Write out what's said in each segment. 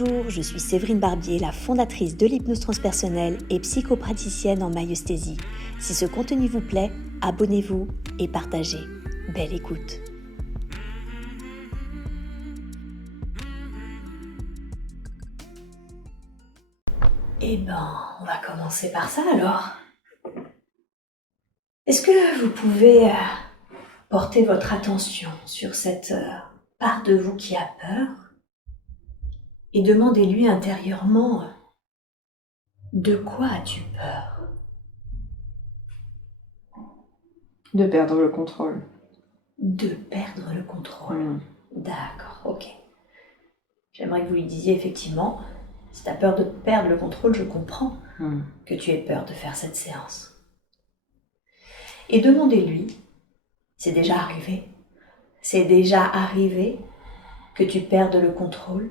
Bonjour, je suis Séverine Barbier, la fondatrice de l'hypnose transpersonnelle et psychopraticienne en maïeusthésie. Si ce contenu vous plaît, abonnez-vous et partagez. Belle écoute. On va commencer par ça alors. Est-ce que vous pouvez porter votre attention sur cette part de vous qui a peur et demandez-lui intérieurement de quoi as-tu peur? De perdre le contrôle. De perdre le contrôle. D'accord, ok. J'aimerais que vous lui disiez effectivement, si tu as peur de perdre le contrôle, je comprends que tu aies peur de faire cette séance. Et demandez-lui, c'est déjà arrivé que tu perdes le contrôle?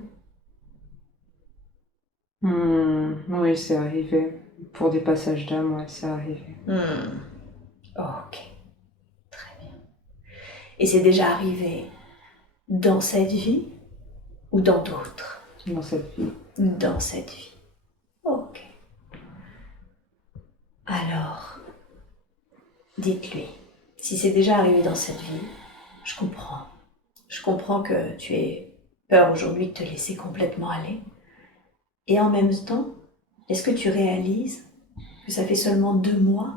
Oui, c'est arrivé. Pour des passages d'âme, ouais, c'est arrivé. Ok, très bien. Et c'est déjà arrivé dans cette vie ou dans d'autres? Dans cette vie. Dans cette vie. Ok. Alors, dites-lui, si c'est déjà arrivé dans cette vie, je comprends. Je comprends que tu aies peur aujourd'hui de te laisser complètement aller. Et en même temps, est-ce que tu réalises que ça fait seulement 2 mois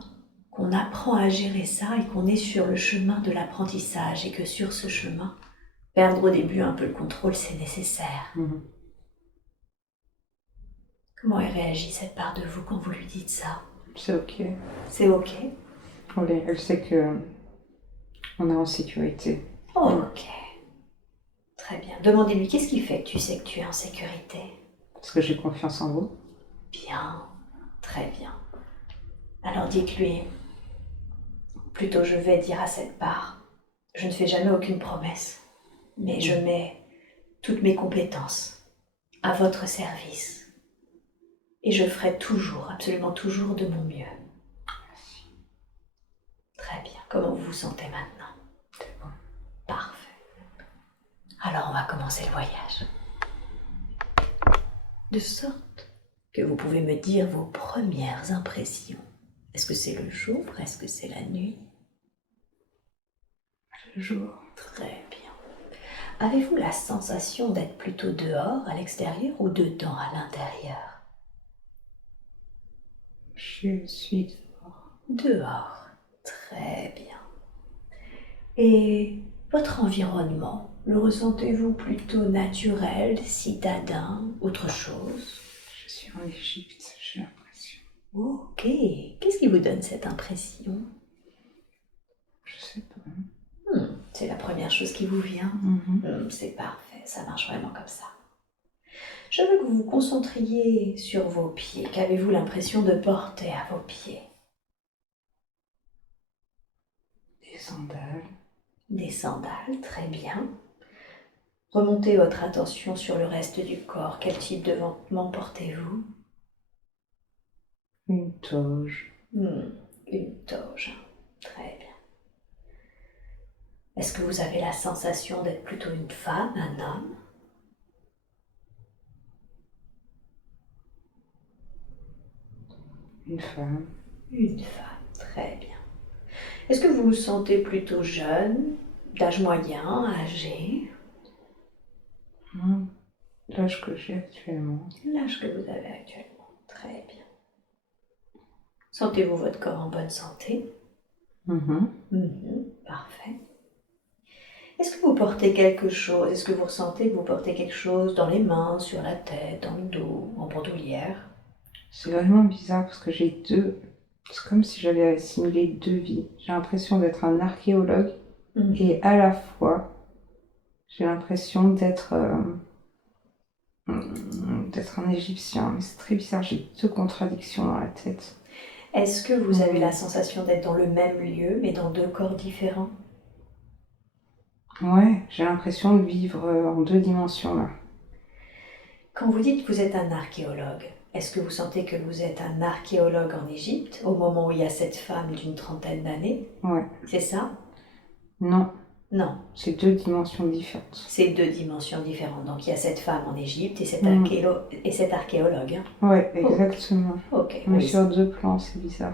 qu'on apprend à gérer ça et qu'on est sur le chemin de l'apprentissage et que sur ce chemin, perdre au début un peu le contrôle, c'est nécessaire. Comment elle réagit cette part de vous quand vous lui dites ça? C'est ok. C'est ok? Oui, elle sait que on est en sécurité. Ok. Très bien. Demandez-lui qu'est-ce qui fait que tu sais que tu es en sécurité? Parce que j'ai confiance en vous. Bien. Très bien. Alors dites-lui, plutôt je vais dire à cette part, je ne fais jamais aucune promesse, mais je mets toutes mes compétences à votre service. Et je ferai toujours, absolument toujours de mon mieux. Merci. Très bien. Comment vous vous sentez maintenant? C'est bon. Parfait. Alors on va commencer le voyage. De sorte que vous pouvez me dire vos premières impressions. Est-ce que c'est le jour? Est-ce que c'est la nuit? Le jour. Très bien. Avez-vous la sensation d'être plutôt dehors, à l'extérieur, ou dedans, à l'intérieur? Je suis dehors. Dehors. Très bien. Et votre environnement, le ressentez-vous plutôt naturel, citadin, autre chose? Je suis en Égypte, j'ai l'impression. Ok. Qu'est-ce qui vous donne cette impression? Je sais pas. C'est la première chose qui vous vient. C'est parfait, ça marche vraiment comme ça. Je veux que vous vous concentriez sur vos pieds. Qu'avez-vous l'impression de porter à vos pieds? Des sandales. Des sandales, très bien. Remontez votre attention sur le reste du corps. Quel type de vêtements portez-vous? Une toge. Une toge, très bien. Est-ce que vous avez la sensation d'être plutôt une femme, un homme? Une femme. Une femme, très bien. Est-ce que vous vous sentez plutôt jeune, d'âge moyen, âgé? L'âge que j'ai actuellement. L'âge que vous avez actuellement, très bien. Sentez-vous votre corps en bonne santé? Parfait. Est-ce que vous portez quelque chose? Est-ce que vous ressentez que vous portez quelque chose dans les mains, sur la tête, dans le dos, en bandoulière? C'est vraiment bizarre parce que j'ai deux... C'est comme si j'avais assimilé 2 vies. J'ai l'impression d'être un archéologue et à la fois, j'ai l'impression d'être un Égyptien. Mais c'est très bizarre, j'ai 2 contradictions dans la tête. Est-ce que vous avez la sensation d'être dans le même lieu, mais dans 2 corps différents? Ouais, j'ai l'impression de vivre en 2 dimensions là. Quand vous dites que vous êtes un archéologue, est-ce que vous sentez que vous êtes un archéologue en Égypte, au moment où il y a cette femme d'une 30aine d'années? Ouais. C'est ça? Non. Non, C'est deux dimensions différentes. c'est deux dimensions différentes. Donc il y a cette femme en Égypte et cet archéologue. Hein. Ouais, exactement. Ok, On est oui, sur deux plans, c'est bizarre.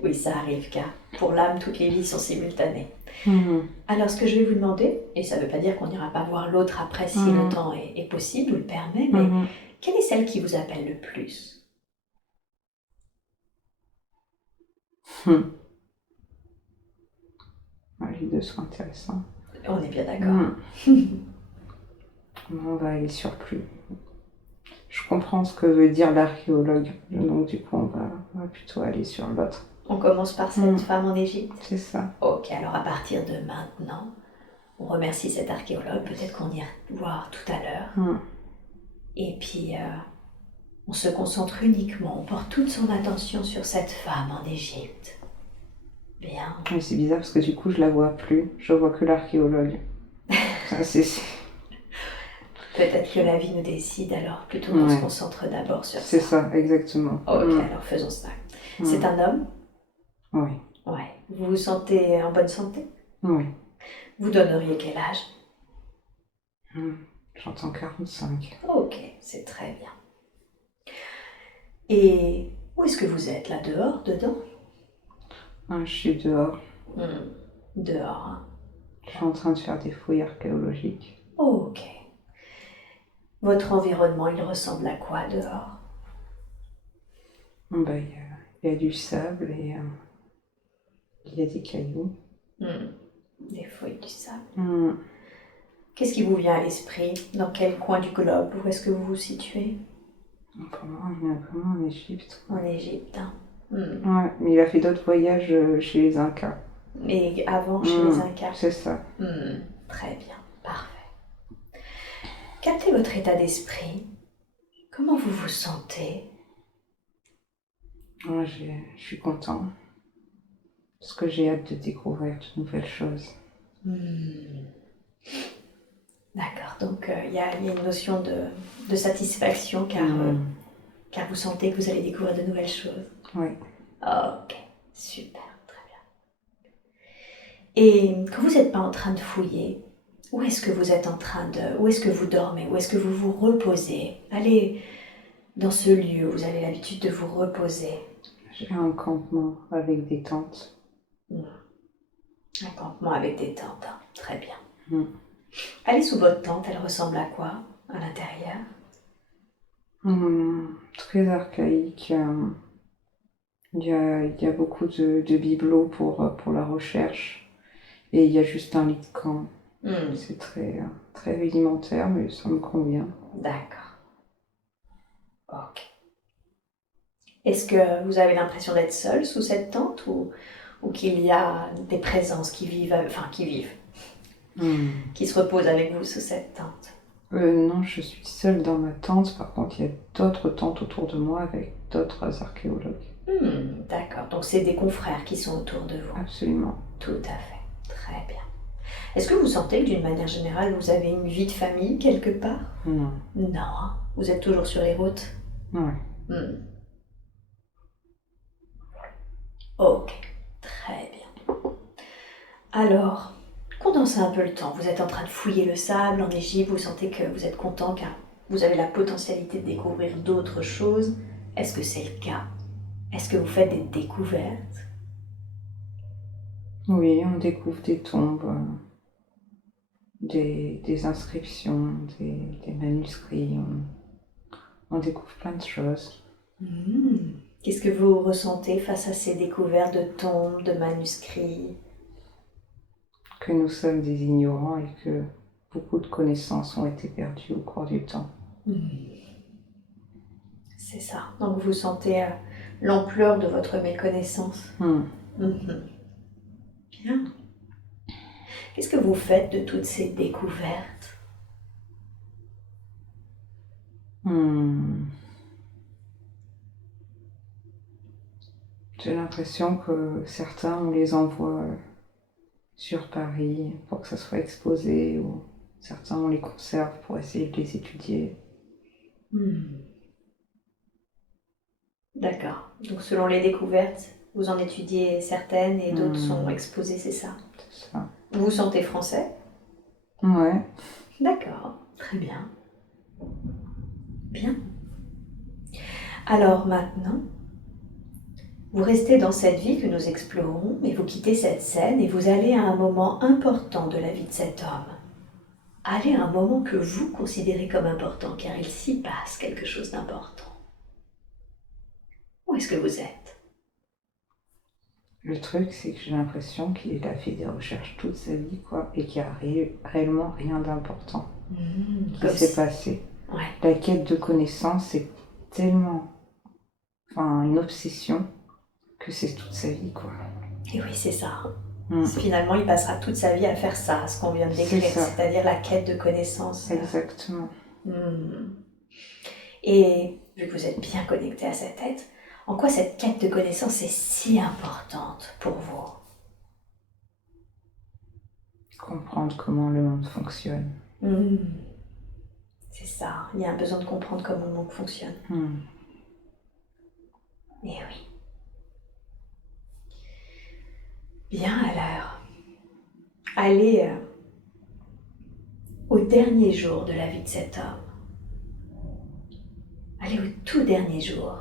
oui, ça arrive car pour l'âme, toutes les vies sont simultanées. Mhm. Alors ce que je vais vous demander, et ça ne veut pas dire qu'on n'ira pas voir l'autre après si le temps est possible ou le permet, mais quelle est celle qui vous appelle le plus? Mhm. Ouais, les deux sont intéressants. On est bien d'accord. On va aller sur plus. Je comprends ce que veut dire l'archéologue, donc du coup on va plutôt aller sur l'autre. On commence par cette femme en Égypte. C'est ça. Ok, alors à partir de maintenant, on remercie cet archéologue, peut-être qu'on ira voir tout à l'heure. Et puis, on se concentre uniquement, on porte toute son attention sur cette femme en Égypte. Bien. Mais c'est bizarre parce que du coup je la vois plus, je vois que l'archéologue. Ça, c'est... Peut-être que la vie nous décide, alors plutôt qu'on se concentre d'abord sur ça. C'est ça, exactement. Ok, alors faisons ça. C'est un homme? Oui. Ouais. Vous vous sentez en bonne santé? Oui. Vous donneriez quel âge? J'entends 45. Ok, c'est très bien. Et où est-ce que vous êtes là? Dehors? Dedans? Je suis dehors. Dehors. Hein. Je suis en train de faire des fouilles archéologiques. Ok. Votre environnement, il ressemble à quoi dehors? Il y a du sable et il y a des cailloux. Des fouilles du sable. Mm. Qu'est-ce qui vous vient à l'esprit? Dans quel coin du globe? Où est-ce que vous vous situez? Pour moi, on est vraiment en Égypte. En Égypte. Hein. Ouais, mais il a fait d'autres voyages chez les Incas. Et avant, chez les Incas? C'est ça. Très bien, parfait. Captez votre état d'esprit. Comment vous vous sentez? Moi, je suis content. Parce que j'ai hâte de découvrir de nouvelles choses. D'accord, donc il y a une notion de satisfaction car vous sentez que vous allez découvrir de nouvelles choses. Oui. Ok, super, très bien. Et quand vous n'êtes pas en train de fouiller, où est-ce que vous êtes où est-ce que vous dormez, où est-ce que vous vous reposez? Allez dans ce lieu où vous avez l'habitude de vous reposer. J'ai un campement avec des tentes. Un campement avec des tentes, hein. Très bien. Allez sous votre tente, elle ressemble à quoi à l'intérieur? Très archaïque. Il y a beaucoup de bibelots pour la recherche. Et il y a juste un lit de camp. C'est très rudimentaire, mais ça me convient. D'accord. Ok. Est-ce que vous avez l'impression d'être seul sous cette tente ou qu'il y a des présences qui qui se reposent avec vous sous cette tente? Non, je suis seule dans ma tente. Par contre, il y a d'autres tentes autour de moi avec d'autres archéologues. D'accord. Donc, c'est des confrères qui sont autour de vous. Absolument. Tout à fait. Très bien. Est-ce que vous sentez que d'une manière générale, vous avez une vie de famille quelque part? Non. Non. Hein. Vous êtes toujours sur les routes? Ouais. Ok. Très bien. Alors, condensez un peu le temps. Vous êtes en train de fouiller le sable en Égypte. Vous sentez que vous êtes content car vous avez la potentialité de découvrir d'autres choses. Est-ce que c'est le cas? Est-ce que vous faites des découvertes? Oui, on découvre des tombes, des inscriptions, des manuscrits. On découvre plein de choses. Qu'est-ce que vous ressentez face à ces découvertes de tombes, de manuscrits? Que nous sommes des ignorants et que beaucoup de connaissances ont été perdues au cours du temps. C'est ça. Donc vous sentez l'ampleur de votre méconnaissance. Bien. Qu'est-ce que vous faites de toutes ces découvertes? J'ai l'impression que certains, on les envoie sur Paris pour que ça soit exposé, ou certains, on les conserve pour essayer de les étudier. D'accord. Donc selon les découvertes, vous en étudiez certaines et d'autres sont exposées, c'est ça? C'est ça. Vous vous sentez français? Ouais. D'accord, très bien. Bien. Alors maintenant, vous restez dans cette vie que nous explorons, mais vous quittez cette scène et vous allez à un moment important de la vie de cet homme. Allez à un moment que vous considérez comme important, car il s'y passe quelque chose d'important. Où est-ce que vous êtes? Le truc, c'est que j'ai l'impression qu'il a fait des recherches toute sa vie, quoi, et qu'il n'y a réellement rien d'important qui s'est passé. Ouais. La quête de connaissances, c'est tellement, une obsession que c'est toute sa vie, quoi. Et oui, c'est ça. Finalement, il passera toute sa vie à faire ça, ce qu'on vient de décrire, c'est-à-dire la quête de connaissances. Exactement. Et vu que vous êtes bien connecté à cette tête, en quoi cette quête de connaissances est si importante pour vous? Comprendre comment le monde fonctionne. C'est ça, il y a un besoin de comprendre comment le monde fonctionne. Et oui. Bien alors, allez au dernier jour de la vie de cet homme. Allez au tout dernier jour.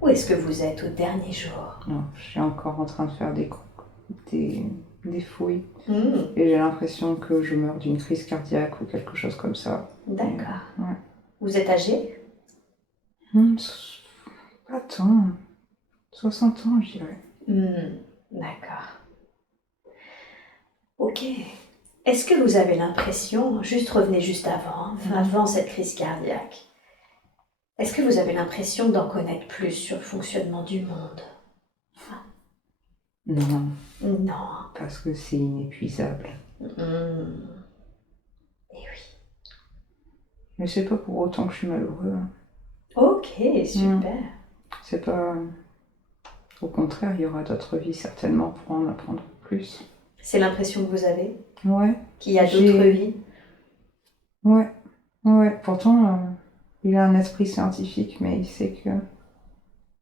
Où est-ce que vous êtes au dernier jour? Non, je suis encore en train de faire des fouilles. Et j'ai l'impression que je meurs d'une crise cardiaque ou quelque chose comme ça. D'accord. Ouais. Vous êtes âgé? Pas tant. 60 ans, je dirais. D'accord. Ok. Est-ce que vous avez l'impression, revenez juste avant cette crise cardiaque, est-ce que vous avez l'impression d'en connaître plus sur le fonctionnement du monde? Non. Non. Parce que c'est inépuisable. Et oui. Mais c'est pas pour autant que je suis malheureux. Ok, super. C'est pas... Au contraire, il y aura d'autres vies certainement pour en apprendre plus. C'est l'impression que vous avez? Ouais. Qu'il y a d'autres vies? Ouais. Pourtant, il a un esprit scientifique, mais il sait que...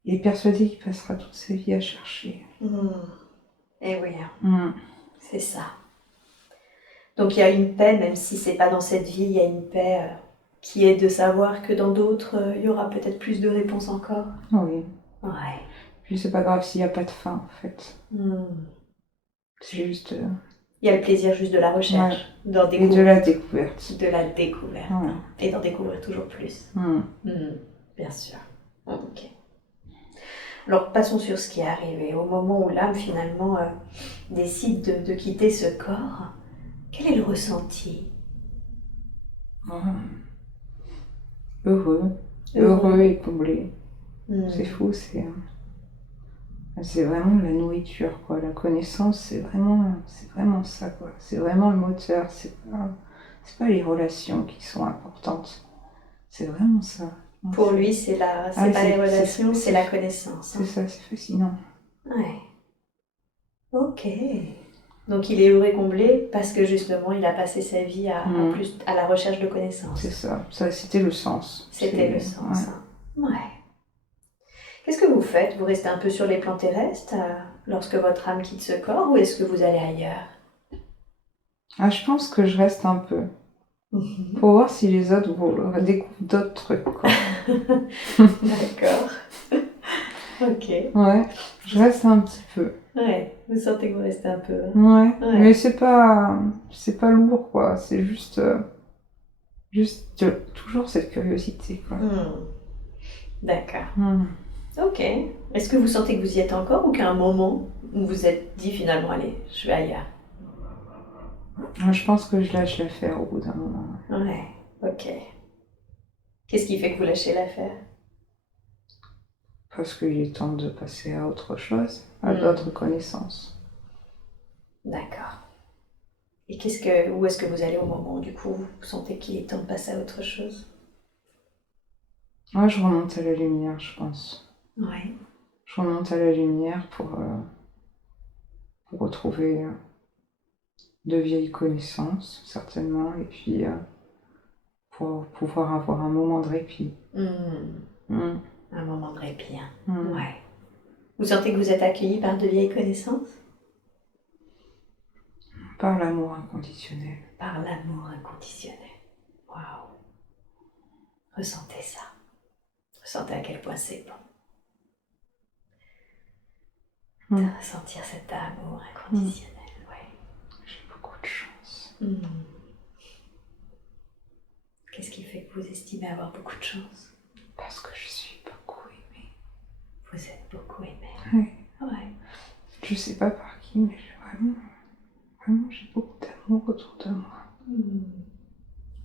Il est persuadé qu'il passera toute sa vie à chercher. Eh oui, c'est ça. Donc il y a une paix, même si c'est pas dans cette vie, il y a une paix qui est de savoir que dans d'autres, il y aura peut-être plus de réponses encore. Oui. Ouais. Puis c'est pas grave s'il n'y a pas de fin, en fait. C'est juste... Il y a le plaisir juste de la recherche, d'en découvrir. Et de la découverte. De la découverte. Et d'en découvrir toujours plus. Bien sûr. Ok. Alors passons sur ce qui est arrivé. Au moment où l'âme finalement décide de quitter ce corps, quel est le ressenti? Heureux et comblé. C'est fou, c'est vraiment la nourriture, quoi. La connaissance, c'est vraiment ça, quoi. C'est vraiment le moteur, c'est pas les relations qui sont importantes. C'est vraiment ça. Pour lui, c'est pas les relations, c'est la connaissance. C'est ça, c'est fascinant. Ouais. Ok. Donc il est heureux et comblé parce que justement il a passé sa vie à la recherche de connaissances. C'est ça, c'était le sens. C'était le sens. Ouais. Qu'est-ce que vous faites? Vous restez un peu sur les plans terrestres lorsque votre âme quitte ce corps ou est-ce que vous allez ailleurs? Je pense que je reste un peu. Pour voir si les autres découvrent d'autres trucs, quoi. D'accord. Ok. Ouais, je reste un petit peu. Ouais, vous sentez que vous restez un peu. Ouais. Mais c'est pas lourd, quoi. C'est juste toujours cette curiosité, quoi. D'accord. Ok. Est-ce que vous sentez que vous y êtes encore ou qu'à un moment où vous êtes dit finalement, allez, je vais ailleurs? Je pense que je lâche l'affaire au bout d'un moment. Ouais, ok. Qu'est-ce qui fait que vous lâchez l'affaire? Parce qu'il est temps de passer à autre chose, à d'autres connaissances. D'accord. Et où est-ce que vous allez au moment où du coup vous sentez qu'il est temps de passer à autre chose? Moi, je remonte à la lumière, je pense. Ouais. Je remonte à la lumière pour retrouver de vieilles connaissances, certainement, et puis pour pouvoir avoir un moment de répit. Un moment de répit. Ouais. Vous sentez que vous êtes accueilli par de vieilles connaissances? Par l'amour inconditionnel. Par l'amour inconditionnel. Waouh. Ressentez ça. Ressentez à quel point c'est bon. De ressentir cet amour inconditionnel. J'ai beaucoup de chance. Qu'est-ce qui fait que vous estimez avoir beaucoup de chance? Parce que je suis beaucoup aimée. Vous êtes beaucoup aimée. Oui. Ouais. Je sais pas par qui, mais vraiment, j'ai beaucoup d'amour autour de moi.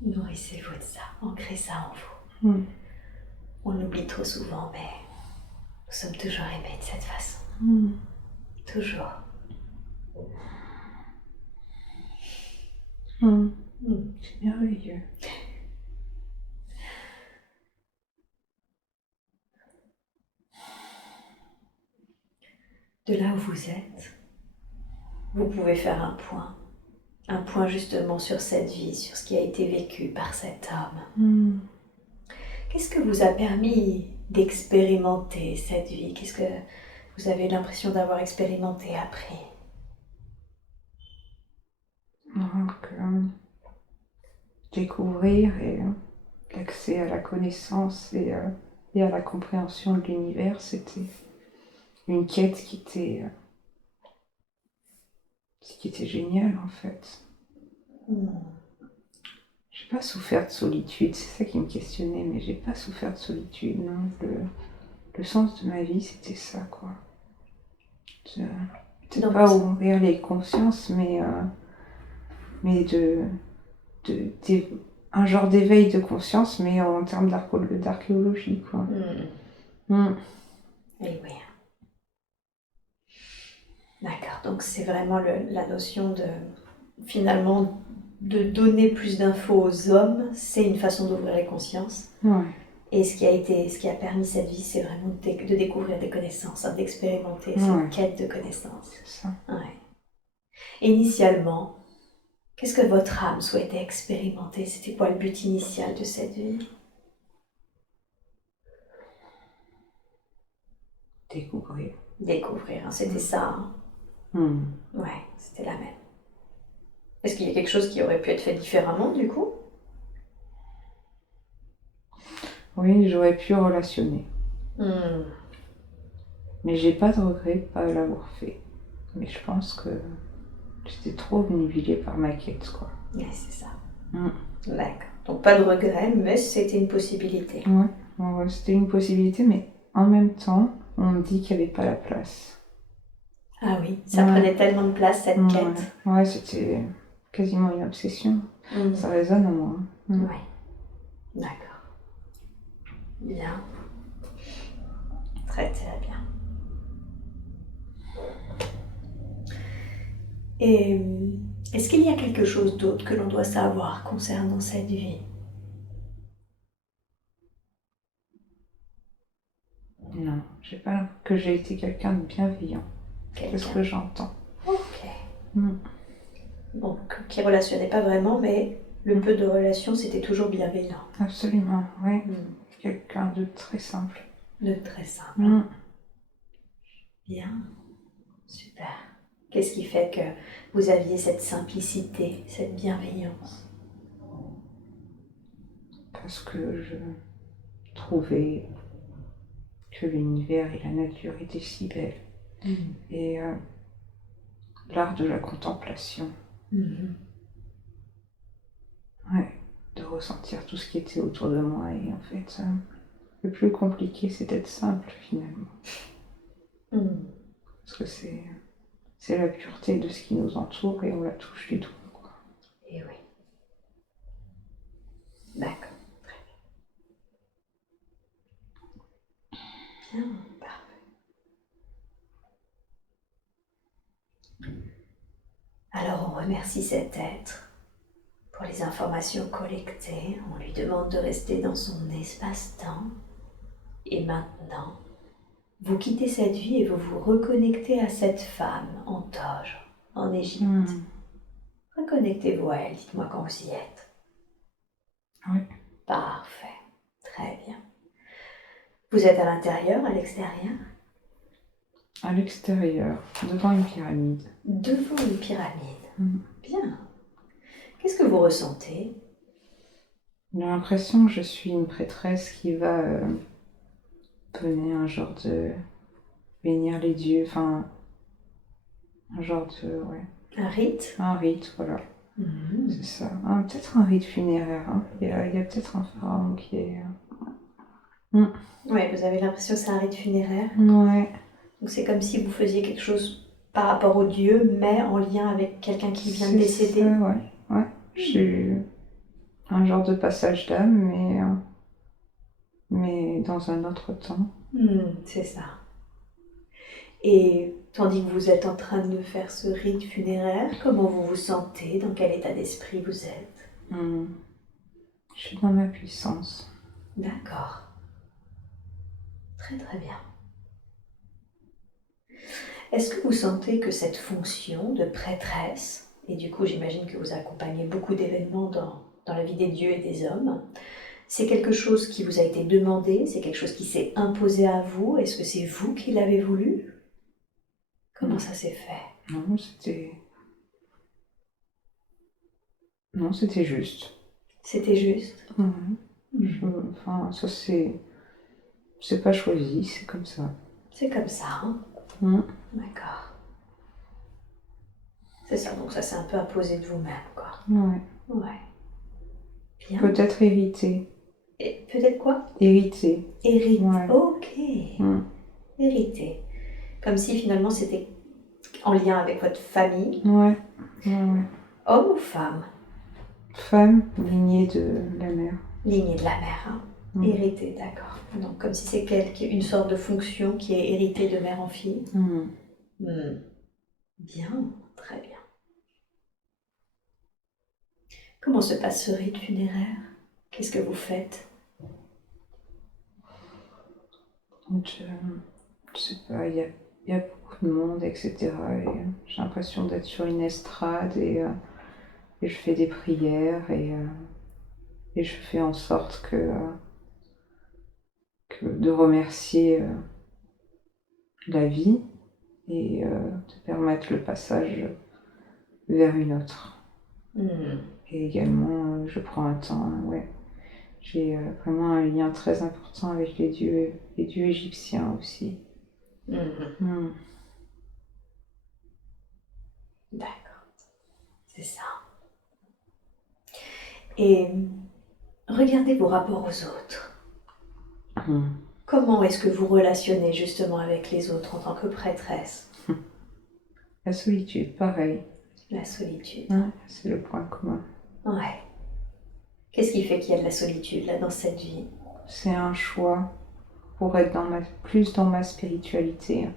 Nourrissez-vous de ça, ancrez ça en vous. On l'oublie trop souvent, mais nous sommes toujours aimés de cette façon. Toujours. C'est merveilleux. De là où vous êtes, vous pouvez faire un point justement sur cette vie, sur ce qui a été vécu par cet homme. Qu'est-ce que vous a permis d'expérimenter cette vie? Qu'est-ce que vous avez l'impression d'avoir expérimenté après? Donc, découvrir et l'accès à la connaissance et à la compréhension de l'univers, c'était une quête qui était géniale en fait. J'ai pas souffert de solitude, c'est ça qui me questionnait, mais j'ai pas souffert de solitude, non. Le sens de ma vie, c'était ça, quoi. Peut-être pas ouvrir les consciences, mais un genre d'éveil de conscience, mais en termes d'archéologie, quoi. Et oui. D'accord, donc c'est vraiment la notion de, finalement, de donner plus d'infos aux hommes, c'est une façon d'ouvrir les consciences. Et ce qui a permis cette vie, c'est vraiment de découvrir des connaissances, d'expérimenter cette quête de connaissances. C'est ça. Et initialement, qu'est-ce que votre âme souhaitait expérimenter? C'était quoi le but initial de cette vie? Découvrir, c'était ça. Ouais, c'était la même. Est-ce qu'il y a quelque chose qui aurait pu être fait différemment, du coup? Oui, j'aurais pu relationner. Mais j'ai pas de regret de pas l'avoir fait. Mais je pense que j'étais trop obnubilée par ma quête, quoi. Ouais, c'est ça. D'accord. Donc pas de regret, mais c'était une possibilité. Ouais, c'était une possibilité, mais en même temps, on me dit qu'il n'y avait pas la place. Ah oui, ça prenait tellement de place, cette quête. Ouais, c'était quasiment une obsession. Ça résonne en moi. Oui, d'accord. Bien. Très très bien. Et est-ce qu'il y a quelque chose d'autre que l'on doit savoir concernant cette vie? Non, j'ai pas l'impression que j'ai été quelqu'un de bienveillant. C'est ce que j'entends. Ok. Donc, qui ne relationnait pas vraiment, mais le peu de relations, c'était toujours bienveillant. Absolument, oui. Quelqu'un de très simple. De très simple. Bien. Super. Qu'est-ce qui fait que vous aviez cette simplicité, cette bienveillance? Parce que je trouvais que l'univers et la nature étaient si belles. Et l'art de la contemplation. De ressentir tout ce qui était autour de moi. Et en fait, le plus compliqué, c'est d'être simple, finalement. Parce que c'est la pureté de ce qui nous entoure et on la touche du doigt, quoi. Et oui. D'accord. Très bien. Bien, parfait. Alors on remercie cet être pour les informations collectées. On lui demande de rester dans son espace-temps. Et maintenant, vous quittez cette vie et vous vous reconnectez à cette femme en toge, en Égypte. Reconnectez-vous à elle, dites-moi quand vous y êtes. Oui. Parfait, très bien. Vous êtes à l'intérieur, à l'extérieur? À l'extérieur, devant une pyramide. Devant une pyramide. Bien. Qu'est-ce que vous ressentez? J'ai l'impression que je suis une prêtresse qui va mener un genre de bénir les dieux, enfin un genre de ouais. Un rite? Un rite, voilà. Mhm. C'est ça. Peut-être un rite funéraire. Hein. Il y a peut-être un pharaon qui est. Ouais, vous avez l'impression que c'est un rite funéraire. Ouais. Donc c'est comme si vous faisiez quelque chose par rapport au Dieu, mais en lien avec quelqu'un qui vient de décéder. Ça, ouais. J'ai un genre de passage d'âme, mais dans un autre temps. C'est ça. Et tandis que vous êtes en train de faire ce rite funéraire, comment vous vous sentez? Dans quel état d'esprit vous êtes? Je suis dans ma puissance. D'accord. Très très bien. Est-ce que vous sentez que cette fonction de prêtresse, et du coup j'imagine que vous accompagnez beaucoup d'événements dans la vie des dieux et des hommes, c'est quelque chose qui vous a été demandé, c'est quelque chose qui s'est imposé à vous? Est-ce que c'est vous qui l'avez voulu? Comment ça s'est fait? Non, c'était juste. C'était juste? Enfin, ça c'est pas choisi, c'est comme ça. C'est comme ça, hein? D'accord. C'est ça, donc ça s'est un peu imposé de vous-même, quoi. Ouais. Bien. Peut-être hérité. Et peut-être quoi? Hérité. Hérité. Ouais. Ok. Hérité. Comme si finalement c'était en lien avec votre famille. Ouais. Homme ou femme? Femme, lignée de la mère. Lignée de la mère, hein. Hérité, d'accord. Donc comme si c'est une sorte de fonction qui est héritée de mère en fille. Bien, très bien. Comment se passe ce rite funéraire? Qu'est-ce que vous faites? Je sais pas, il y a beaucoup de monde, etc. Et j'ai l'impression d'être sur une estrade et je fais des prières et je fais en sorte que de remercier la vie et de permettre le passage vers une autre. Et également, je prends un temps, j'ai vraiment un lien très important avec les dieux égyptiens aussi. D'accord, c'est ça. Et regardez vos rapports aux autres. Comment est-ce que vous relationnez justement avec les autres en tant que prêtresse? La solitude, pareil. La solitude. C'est le point commun. Ouais. Qu'est-ce qui fait qu'il y a de la solitude là dans cette vie? C'est un choix pour être plus dans ma spiritualité.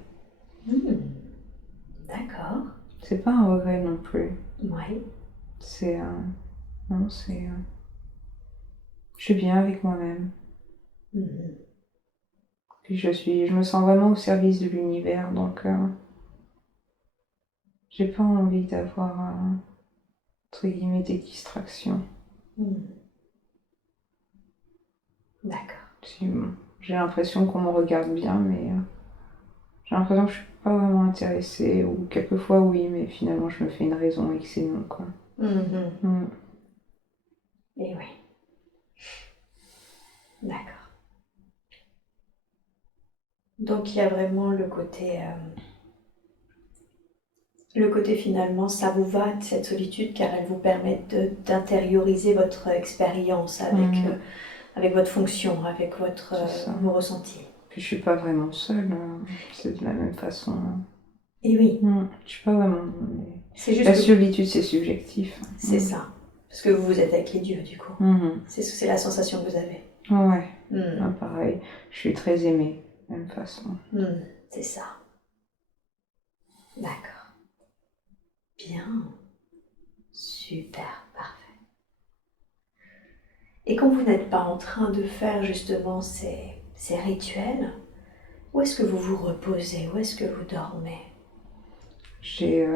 D'accord. C'est pas un regret non plus. Ouais. C'est non, c'est je suis bien avec moi-même. Puis je me sens vraiment au service de l'univers, donc j'ai pas envie d'avoir entre guillemets des distractions. D'accord. J'ai l'impression qu'on me regarde bien, mais j'ai l'impression que je suis pas vraiment intéressée, ou quelquefois oui, mais finalement je me fais une raison et que c'est non, quoi. Et oui. D'accord. Donc il y a vraiment le côté finalement, ça vous va, cette solitude, car elle vous permet d'intérioriser votre expérience avec votre fonction, avec vos ressentis. Puis je suis pas vraiment seule, c'est de la même façon. Et oui. Je suis pas vraiment. C'est juste la solitude, c'est subjectif. C'est ça. Parce que vous êtes avec les dieux, du coup. C'est la sensation que vous avez. Ouais. Pareil. Je suis très aimée, même façon. C'est ça. D'accord. Bien. Super, parfait. Et quand vous n'êtes pas en train de faire justement ces rituels, où est-ce que vous vous reposez? Où est-ce que vous dormez? J'ai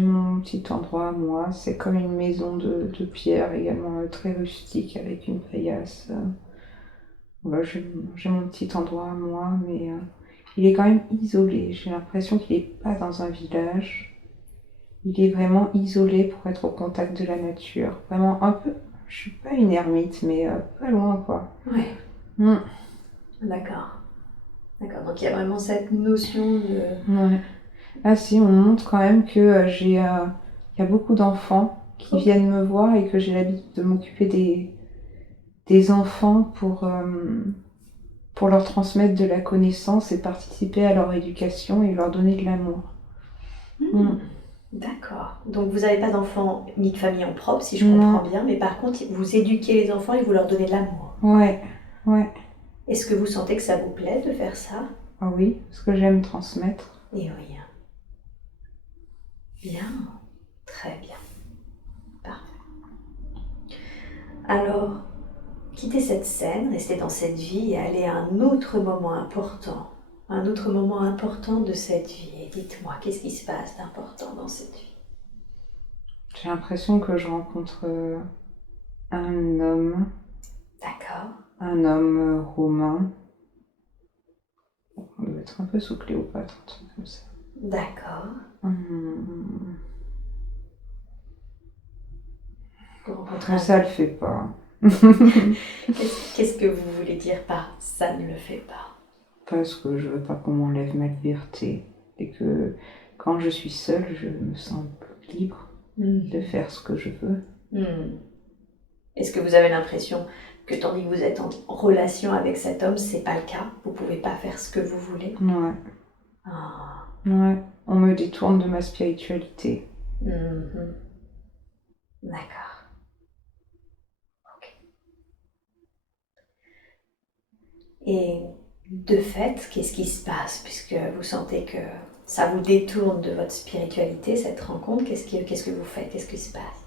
mon petit endroit à moi, c'est comme une maison de pierre également très rustique avec une paillasse. Voilà, j'ai mon petit endroit à moi, mais il est quand même isolé. J'ai l'impression qu'il n'est pas dans un village. il est vraiment isolé pour être au contact de la nature. Vraiment un peu, je suis pas une ermite, mais pas loin, quoi. Ouais. Mm. D'accord. D'accord. Donc il y a vraiment cette notion de... Ouais. Ah si, on montre quand même que il y a beaucoup d'enfants qui viennent me voir et que j'ai l'habitude de m'occuper des enfants pour leur transmettre de la connaissance et participer à leur éducation et leur donner de l'amour. D'accord. Donc vous n'avez pas d'enfants ni de famille en propre, si je comprends bien, mais par contre, vous éduquez les enfants et vous leur donnez de l'amour. Ouais, ouais. Est-ce que vous sentez que ça vous plaît de faire ça? Ah oui, parce que j'aime transmettre. Et oui. Bien. Très bien. Parfait. Alors, quittez cette scène, restez dans cette vie et allez à un autre moment important. Un autre moment important de cette vie. Et dites-moi, qu'est-ce qui se passe d'important dans cette vie? J'ai l'impression que je rencontre un homme. D'accord. Un homme romain. On doit être un peu sous Cléopâtre, un truc comme ça. D'accord. Ça le fait pas. Qu'est-ce que vous voulez dire par ça ne le fait pas? Parce que je veux pas qu'on m'enlève ma liberté. Et que quand je suis seule, je me sens libre de faire ce que je veux. Est-ce que vous avez l'impression que tandis que vous êtes en relation avec cet homme, c'est pas le cas? Vous pouvez pas faire ce que vous voulez? Ouais. Ah. Ouais. On me détourne de ma spiritualité. D'accord. Ok. Et de fait, qu'est-ce qui se passe puisque vous sentez que ça vous détourne de votre spiritualité, cette rencontre? Qu'est-ce que vous faites? Qu'est-ce qui se passe?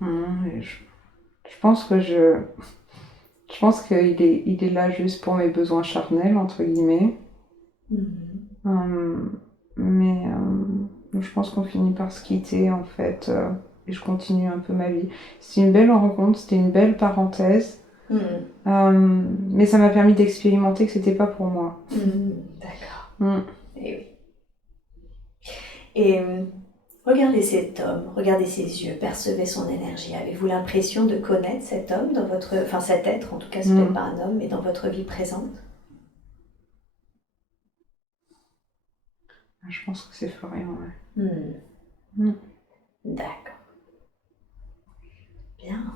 Je pense que je pense qu'il est là juste pour mes besoins charnels, entre guillemets. Mais je pense qu'on finit par se quitter, en fait, et je continue un peu ma vie. C'était une belle rencontre, c'était une belle parenthèse. Mais ça m'a permis d'expérimenter que c'était pas pour moi. D'accord. Et oui. Et regardez cet homme, regardez ses yeux, percevez son énergie. Avez-vous l'impression de connaître cet homme dans votre... Enfin cet être, en tout cas, c'est peut-être pas un homme, mais dans votre vie présente? Je pense que c'est Florian, ouais. D'accord. Bien.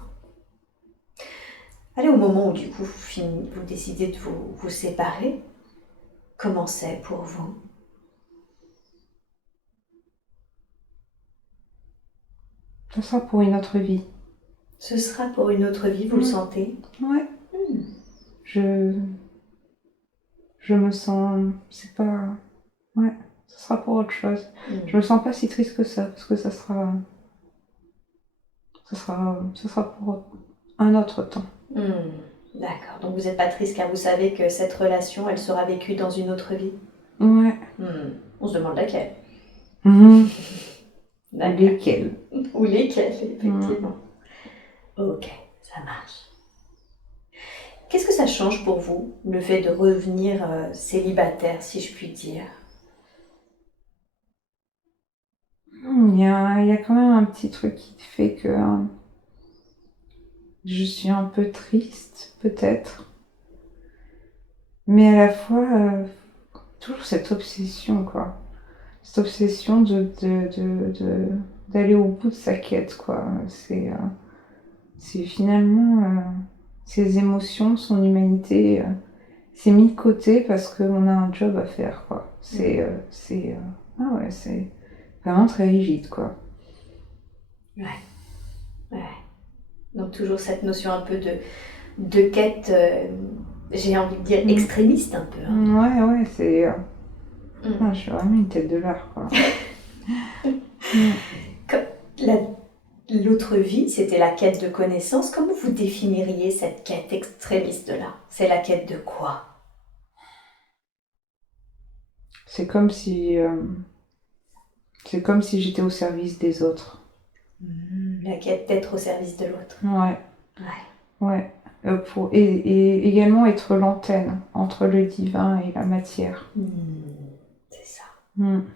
Allez, au moment où du coup vous décidez de vous séparer, comment c'est pour vous? Ce sera pour une autre vie. Ce sera pour une autre vie, vous le sentez? Ouais. Je me sens... C'est pas... Ouais, ce sera pour autre chose. Je me sens pas si triste que ça, parce que ça sera pour un autre temps. D'accord. Donc vous n'êtes pas triste car vous savez que cette relation, elle sera vécue dans une autre vie? Ouais. On se demande laquelle. Ou lesquelles. Ou lesquelles, effectivement. Ok, ça marche. Qu'est-ce que ça change pour vous, le fait de revenir célibataire, si je puis dire? Il y a quand même un petit truc qui fait que je suis un peu triste, peut-être. Mais à la fois, toujours cette obsession, quoi. Cette obsession d'aller au bout de sa quête, quoi. C'est finalement ses émotions, son humanité, c'est mis de côté parce qu'on a un job à faire, quoi. C'est vraiment très rigide, quoi. Ouais. Donc toujours cette notion un peu de quête, j'ai envie de dire extrémiste un peu. Ouais, c'est... je suis vraiment une tête de l'art, quoi. L'autre vie, c'était la quête de connaissance. Comment vous définiriez cette quête extrémiste-là? C'est la quête de quoi? C'est comme si j'étais au service des autres. La quête d'être au service de l'autre. Ouais. Et également être l'antenne entre le divin et la matière. C'est ça. D'accord.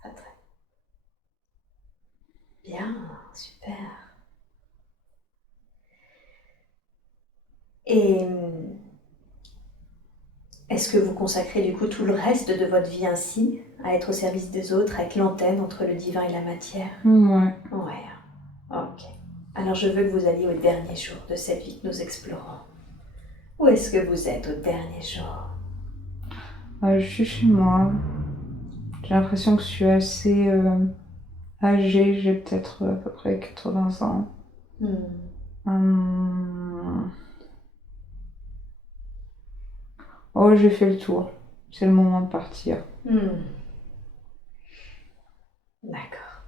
Très très super. Et est-ce que vous consacrez du coup tout le reste de votre vie ainsi, à être au service des autres, à être l'antenne entre le divin et la matière? Ouais. Ouais, ok. Alors je veux que vous alliez au dernier jour de cette vie que nous explorons. Où est-ce que vous êtes au dernier jour? Je suis chez moi. J'ai l'impression que je suis assez âgée. J'ai peut-être à peu près 80 ans. Oh, j'ai fait le tour. C'est le moment de partir. D'accord.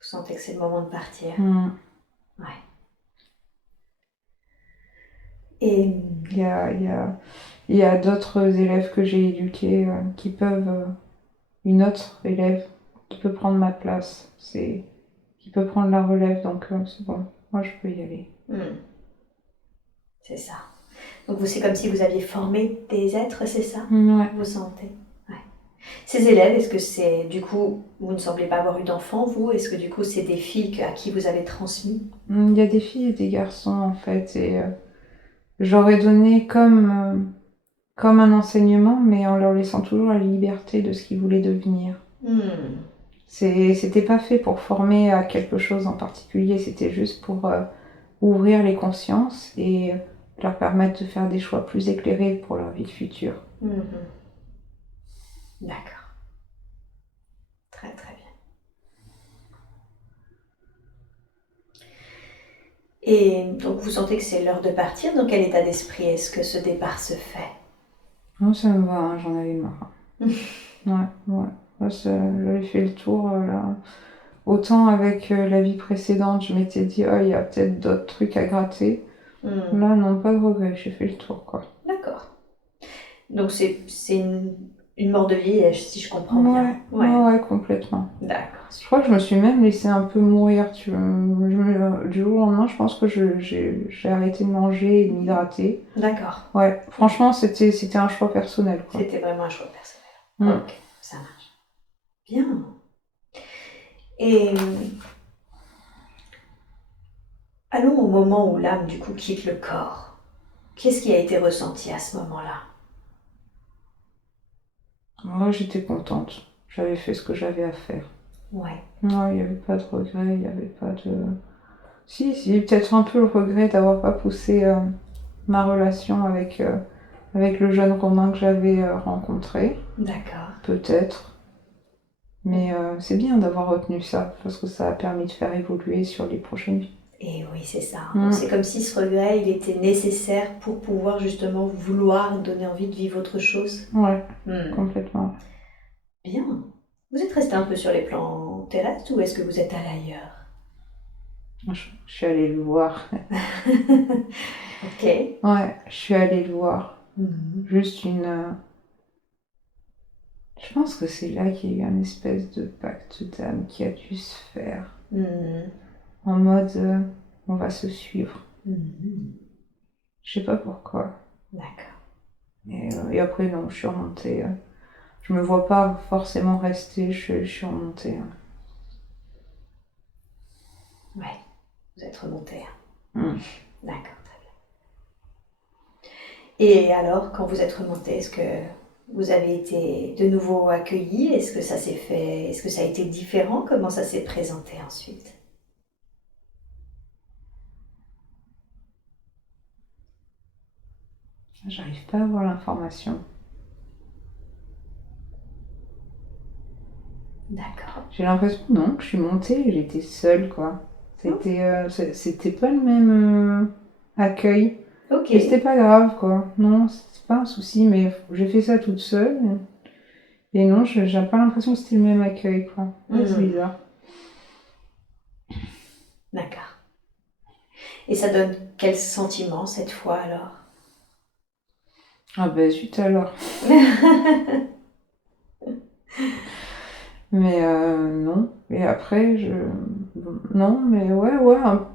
Vous sentez que c'est le moment de partir? Ouais. Et il y a d'autres élèves que j'ai éduqués qui peuvent... une autre élève qui peut prendre ma place. Qui peut prendre la relève, donc c'est bon. Moi, je peux y aller. C'est ça. Donc c'est comme si vous aviez formé des êtres, c'est ça? Ouais. Vous sentez? Ouais. Ces élèves, est-ce que c'est, du coup, vous ne semblez pas avoir eu d'enfants, vous? Est-ce que du coup, c'est des filles à qui vous avez transmis? Il y a des filles et des garçons, en fait, et j'aurais donné comme un enseignement, mais en leur laissant toujours la liberté de ce qu'ils voulaient devenir. C'était pas fait pour former à quelque chose en particulier, c'était juste pour ouvrir les consciences et leur permettre de faire des choix plus éclairés pour leur vie future. D'accord. Très très bien. Et donc vous sentez que c'est l'heure de partir. Dans quel état d'esprit est-ce que ce départ se fait? Non, ça me va, hein, j'en avais marre. Ouais. Là, j'avais fait le tour, là. Autant avec la vie précédente, je m'étais dit, oh, il y a peut-être d'autres trucs à gratter. Là, non, pas de regret, j'ai fait le tour, quoi. D'accord. Donc c'est une mort de vie, si je comprends bien. Ouais, complètement. D'accord. Je crois que je me suis même laissée un peu mourir. Du jour au lendemain, je pense que j'ai arrêté de manger et de m'hydrater. D'accord. Ouais, franchement, c'était un choix personnel, quoi. C'était vraiment un choix personnel. Ok, ça marche. Bien. Et allons au moment où l'âme, du coup, quitte le corps. Qu'est-ce qui a été ressenti à ce moment-là? Moi, j'étais contente. J'avais fait ce que j'avais à faire. Ouais. Non, il n'y avait pas de regret, il n'y avait pas de... Si, peut-être un peu le regret d'avoir pas poussé ma relation avec le jeune Romain que j'avais rencontré. D'accord. Peut-être. Mais c'est bien d'avoir retenu ça, parce que ça a permis de faire évoluer sur les prochaines vies. Et oui, c'est ça. Donc c'est comme si ce regret, il était nécessaire pour pouvoir justement vouloir donner envie de vivre autre chose. Ouais, complètement. Bien. Vous êtes resté un peu sur les plans terrestres ou est-ce que vous êtes allé ailleurs? Je suis allée le voir. Ok. Ouais, je suis allée le voir. Juste une... Je pense que c'est là qu'il y a eu un espèce de pacte d'âme qui a dû se faire. En mode, on va se suivre. Je sais pas pourquoi. D'accord. Et après, non, je suis remontée. Je me vois pas forcément rester, je suis remontée. Ouais, vous êtes remonté. D'accord, très bien. Et alors, quand vous êtes remonté, est-ce que vous avez été de nouveau accueilli? Est-ce que ça s'est fait? Est-ce que ça a été différent? Comment ça s'est présenté ensuite? J'arrive pas à avoir l'information. D'accord. J'ai l'impression, non, que je suis montée et j'étais seule, quoi. C'était pas le même accueil. Ok. Et c'était pas grave, quoi. Non, c'était pas un souci, mais j'ai fait ça toute seule. Et non, j'ai pas l'impression que c'était le même accueil, quoi. C'est bizarre. D'accord. Et ça donne quel sentiment cette fois alors? Ah ben zut alors. Mais non. Et après, non, mais ouais,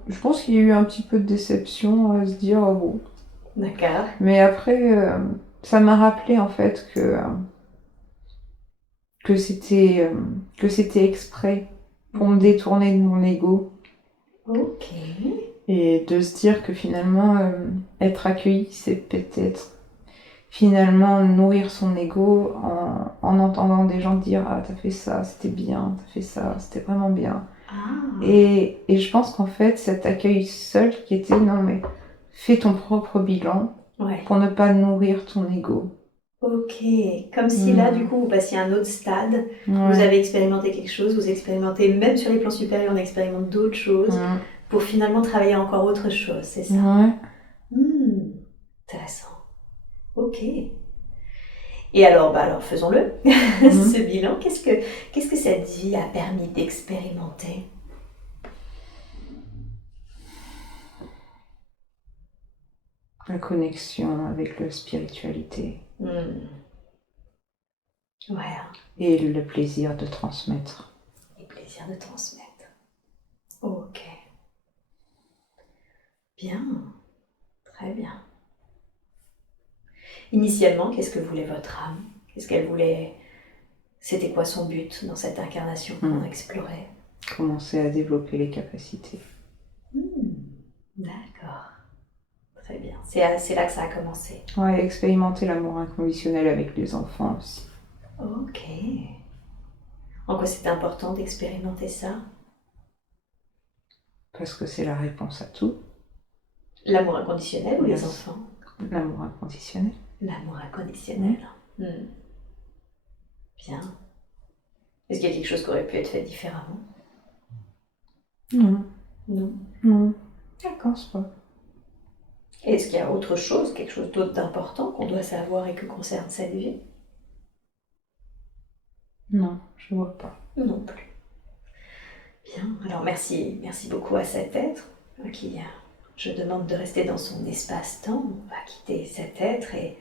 je pense qu'il y a eu un petit peu de déception à se dire, oh, bon. D'accord. Mais après, ça m'a rappelé en fait que c'était exprès pour me détourner de mon ego. Ok. Et de se dire que finalement, être accueilli, c'est peut-être finalement nourrir son ego en entendant des gens dire ah t'as fait ça, c'était bien, t'as fait ça, c'était vraiment bien. Et je pense qu'en fait cet accueil seul qui était non mais fais ton propre bilan pour ne pas nourrir ton ego. Ok, comme si là du coup vous passiez à un autre stade, vous avez expérimenté quelque chose, vous expérimentez même sur les plans supérieurs, on expérimente d'autres choses pour finalement travailler encore autre chose, c'est ça? Intéressant. Ok. Et alors, alors faisons-le, ce bilan. Qu'est-ce que cette vie a permis d'expérimenter? La connexion avec la spiritualité. Ouais. Et le plaisir de transmettre. Le plaisir de transmettre. Ok. Bien. Très bien. Initialement, qu'est-ce que voulait votre âme? Qu'est-ce qu'elle voulait? C'était quoi son but dans cette incarnation qu'on explorait? Commencer à développer les capacités. D'accord. Très bien. C'est là que ça a commencé. Ouais, expérimenter l'amour inconditionnel avec les enfants aussi. Ok. En quoi c'était important d'expérimenter ça? Parce que c'est la réponse à tout. L'amour inconditionnel ou les enfants? L'amour inconditionnel. L'amour inconditionnel. Bien. Est-ce qu'il y a quelque chose qui aurait pu être fait différemment? Non. Non. Non. Je pense pas. Est-ce qu'il y a autre chose, quelque chose d'autre d'important qu'on doit savoir et que concerne cette vie? Non, je vois pas. Non plus. Bien, alors merci beaucoup à cet être à qui je demande de rester dans son espace-temps. On va quitter cet être et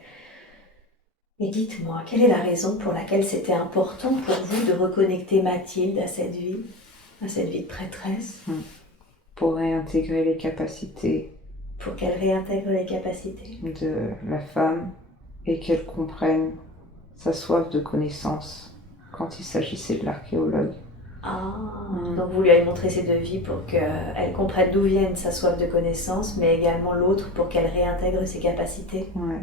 dites-moi, quelle est la raison pour laquelle c'était important pour vous de reconnecter Mathilde à cette vie de prêtresse? Pour réintégrer les capacités. Pour qu'elle réintègre les capacités de la femme et qu'elle comprenne sa soif de connaissance quand il s'agissait de l'archéologue. Donc vous lui avez montré ces deux vies pour qu'elle comprenne d'où vienne sa soif de connaissance, mais également l'autre pour qu'elle réintègre ses capacités. Ouais.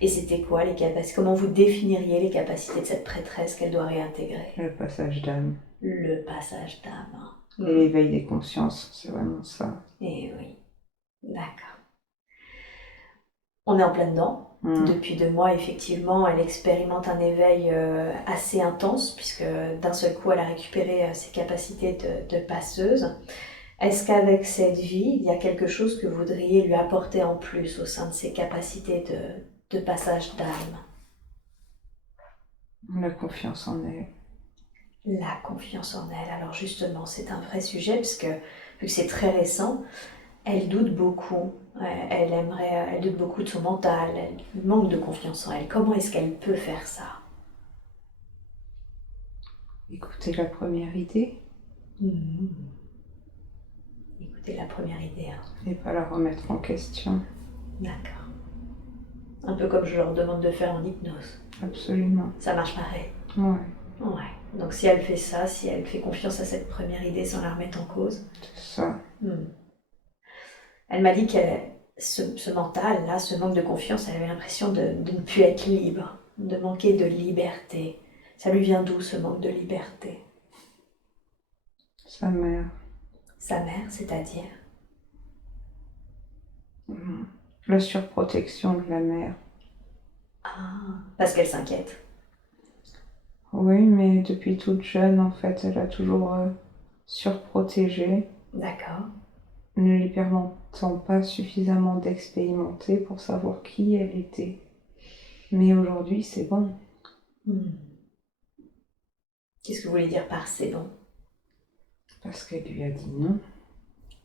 Et c'était quoi les capacités? Comment vous définiriez les capacités de cette prêtresse qu'elle doit réintégrer? Le passage d'âme. Le passage d'âme. Et l'éveil des consciences, c'est vraiment ça. Et oui, d'accord. On est en plein dedans. Depuis 2 mois, effectivement, elle expérimente un éveil assez intense, puisque d'un seul coup, elle a récupéré ses capacités de passeuse. Est-ce qu'avec cette vie, il y a quelque chose que vous voudriez lui apporter en plus au sein de ses capacités de passage d'âme? La confiance en elle. La confiance en elle. Alors justement, c'est un vrai sujet, parce que vu que c'est très récent, elle doute beaucoup. Elle doute beaucoup de son mental, elle manque de confiance en elle. Comment est-ce qu'elle peut faire ça? Écoutez la première idée. Écoutez la première idée. Et pas la remettre en question. D'accord. Un peu comme je leur demande de faire en hypnose. Absolument. Ça marche pareil. Ouais. Donc si elle fait ça, si elle fait confiance à cette première idée sans la remettre en cause. C'est ça. Elle m'a dit que ce mental-là, ce manque de confiance, elle avait l'impression de ne plus être libre, de manquer de liberté. Ça lui vient d'où ce manque de liberté? Sa mère. Sa mère, c'est-à-dire? La surprotection de la mère. Parce qu'elle s'inquiète. Oui, mais depuis toute jeune, en fait, elle a toujours surprotégé. D'accord. Ne lui permettant pas suffisamment d'expérimenter pour savoir qui elle était. Mais aujourd'hui, c'est bon. Qu'est-ce que vous voulez dire par c'est bon? Parce qu'elle lui a dit non.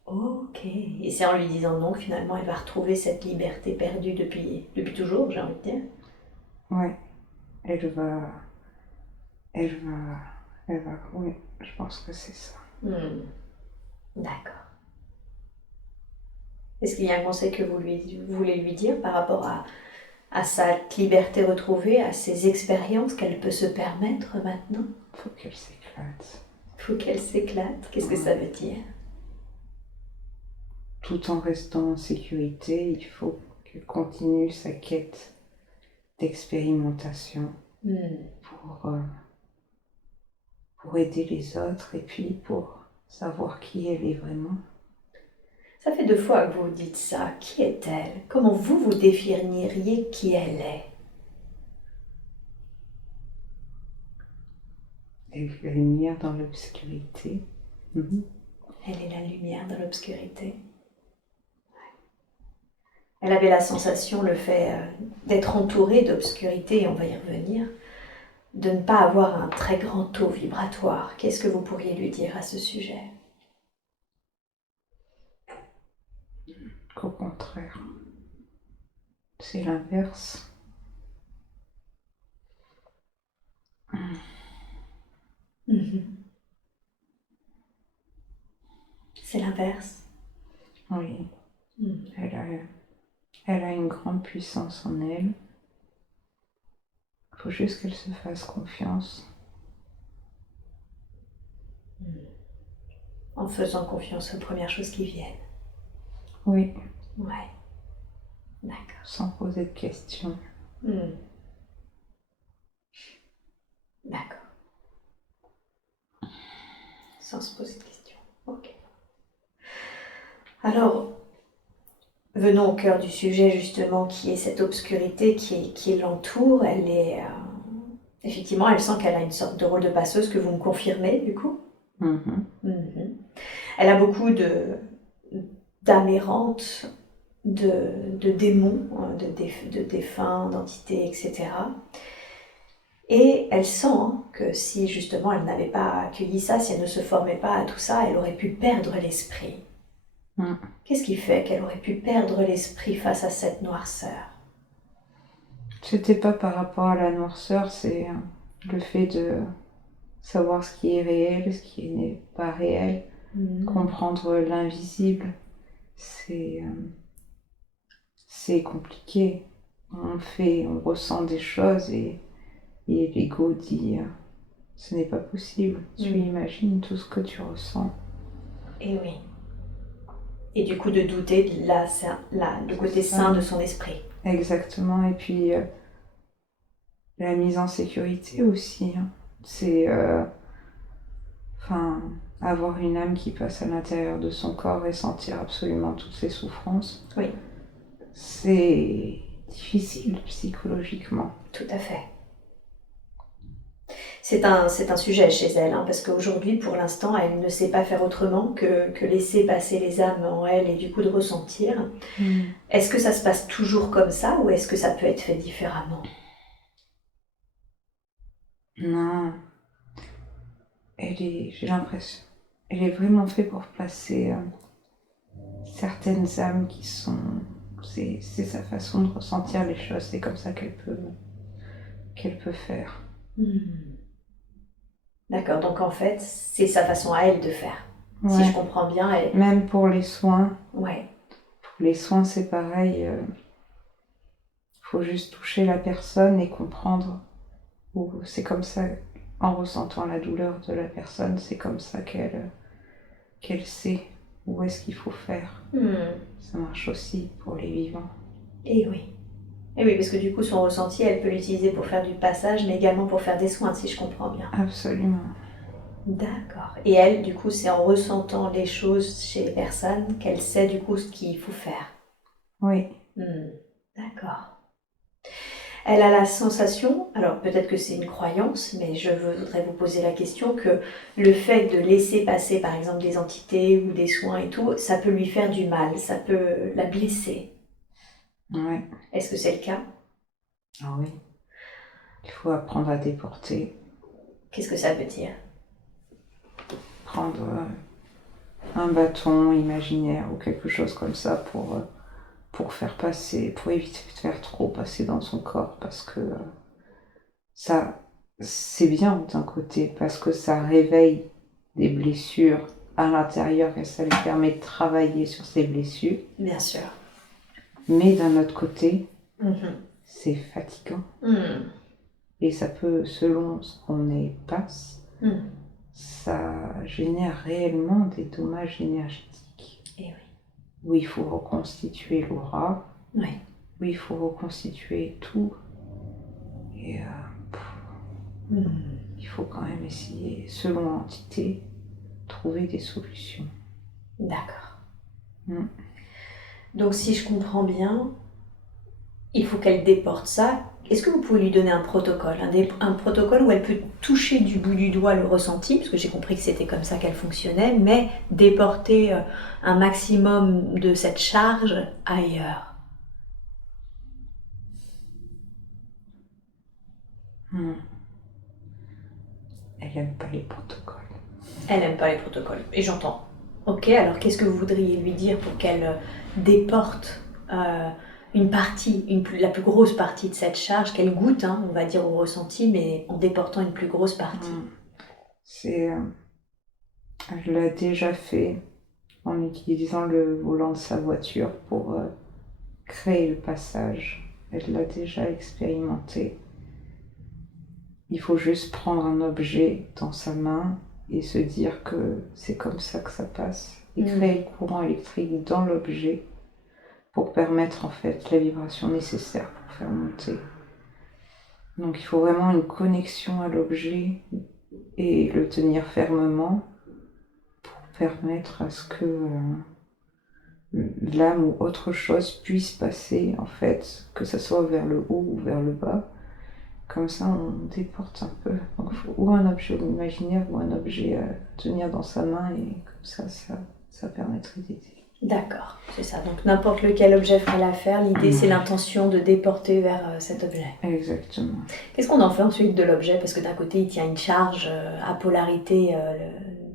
Ok. Et c'est en lui disant non que finalement elle va retrouver cette liberté perdue depuis toujours, j'ai envie de dire. Ouais. Elle va. Oui, je pense que c'est ça. D'accord. Est-ce qu'il y a un conseil que vous voulez lui dire par rapport à sa liberté retrouvée, à ses expériences qu'elle peut se permettre maintenant? Faut qu'elle s'éclate. Faut qu'elle s'éclate. Qu'est-ce que ça veut dire? tout en restant en sécurité, il faut qu'elle continue sa quête d'expérimentation pour aider les autres et puis pour savoir qui elle est vraiment. Ça fait 2 fois que vous dites ça. Qui est-elle? Comment vous vous définiriez qui elle est? Elle est la lumière dans l'obscurité. Elle est la lumière dans l'obscurité. Elle avait la sensation, le fait d'être entourée d'obscurité, et on va y revenir, de ne pas avoir un très grand taux vibratoire. Qu'est-ce que vous pourriez lui dire à ce sujet? Qu'au contraire, c'est l'inverse. C'est l'inverse. Oui. Elle a une grande puissance en elle. Il faut juste qu'elle se fasse confiance. En faisant confiance aux premières choses qui viennent. Oui. Ouais. D'accord. Sans poser de questions. D'accord. Sans se poser de questions. Ok. Alors, venons au cœur du sujet justement, qui est cette obscurité qui l'entoure. Elle est... effectivement, elle sent qu'elle a une sorte de rôle de passeuse que vous me confirmez du coup. Elle a beaucoup d'âmes errantes, de démons, de défunts, d'entités, etc. Et elle sent que si justement elle n'avait pas accueilli ça, si elle ne se formait pas à tout ça, elle aurait pu perdre l'esprit. Qu'est-ce qui fait qu'elle aurait pu perdre l'esprit face à cette noirceur? C'était pas par rapport à la noirceur, c'est le fait de savoir ce qui est réel, ce qui n'est pas réel, comprendre l'invisible. C'est compliqué. On ressent des choses et l'ego dit ce n'est pas possible. Tu imagines tout ce que tu ressens. Et oui. Et du coup de douter du côté sain de son esprit. Exactement. Et puis la mise en sécurité aussi. C'est avoir une âme qui passe à l'intérieur de son corps et sentir absolument toutes ses souffrances. Oui. C'est difficile psychologiquement. Tout à fait. C'est un sujet chez elle, parce qu'aujourd'hui, pour l'instant, elle ne sait pas faire autrement que laisser passer les âmes en elle et du coup de ressentir. Est-ce que ça se passe toujours comme ça ou est-ce que ça peut être fait différemment? Non. J'ai l'impression, elle est vraiment faite pour placer certaines âmes qui sont... C'est sa façon de ressentir les choses, c'est comme ça qu'elle peut faire. D'accord, donc en fait, c'est sa façon à elle de faire. Ouais. Si je comprends bien, elle... Même pour les soins. Ouais. Pour les soins, c'est pareil. Faut juste toucher la personne et comprendre. C'est comme ça, en ressentant la douleur de la personne, c'est comme ça qu'elle sait où est-ce qu'il faut faire. Ça marche aussi pour les vivants. Et oui. Et oui, parce que du coup, son ressenti, elle peut l'utiliser pour faire du passage, mais également pour faire des soins, si je comprends bien. Absolument. D'accord. Et elle, du coup, c'est en ressentant les choses chez les personnes qu'elle sait du coup ce qu'il faut faire. Oui. D'accord. Elle a la sensation, alors peut-être que c'est une croyance, mais je voudrais vous poser la question, que le fait de laisser passer par exemple des entités ou des soins et tout, ça peut lui faire du mal, ça peut la blesser. Ouais. Est-ce que c'est le cas? Ah oui. Il faut apprendre à déporter. Qu'est-ce que ça veut dire? Prendre un bâton imaginaire ou quelque chose comme ça pour faire passer, pour éviter de faire trop passer dans son corps, parce que ça, c'est bien d'un côté, parce que ça réveille des blessures à l'intérieur et ça lui permet de travailler sur ses blessures. Bien sûr. Mais d'un autre côté, c'est fatigant. Et ça peut, selon ce qu'on y passe, ça génère réellement des dommages énergétiques. Et où il faut reconstituer l'aura, Oui. où il faut reconstituer tout. Et il faut quand même essayer, selon l'entité, trouver des solutions. D'accord. Donc si je comprends bien, il faut qu'elle déporte ça. Est-ce que vous pouvez lui donner un protocole, un protocole où elle peut toucher du bout du doigt le ressenti, parce que j'ai compris que c'était comme ça qu'elle fonctionnait, mais déporter un maximum de cette charge ailleurs. Elle n'aime pas les protocoles. Elle n'aime pas les protocoles, et j'entends. Ok, alors qu'est-ce que vous voudriez lui dire pour qu'elle déporte une partie, la plus grosse partie de cette charge, qu'elle goûte, on va dire, au ressenti, mais en déportant une plus grosse partie? Elle l'a déjà fait en utilisant le volant de sa voiture pour créer le passage. Elle l'a déjà expérimenté. Il faut juste prendre un objet dans sa main et se dire que c'est comme ça que ça passe. Et créer le courant électrique dans l'objet pour permettre en fait la vibration nécessaire pour faire monter. Donc il faut vraiment une connexion à l'objet et le tenir fermement pour permettre à ce que l'âme ou autre chose puisse passer en fait, que ce soit vers le haut ou vers le bas. Comme ça, on déporte un peu. Donc, il faut ou un objet imaginaire ou un objet à tenir dans sa main et comme ça permettrait d'aider. D'accord, c'est ça. Donc n'importe lequel objet ferait l'affaire. L'idée, c'est l'intention de déporter vers cet objet. Exactement. Qu'est-ce qu'on en fait ensuite de l'objet? Parce que d'un côté, il tient une charge à polarité,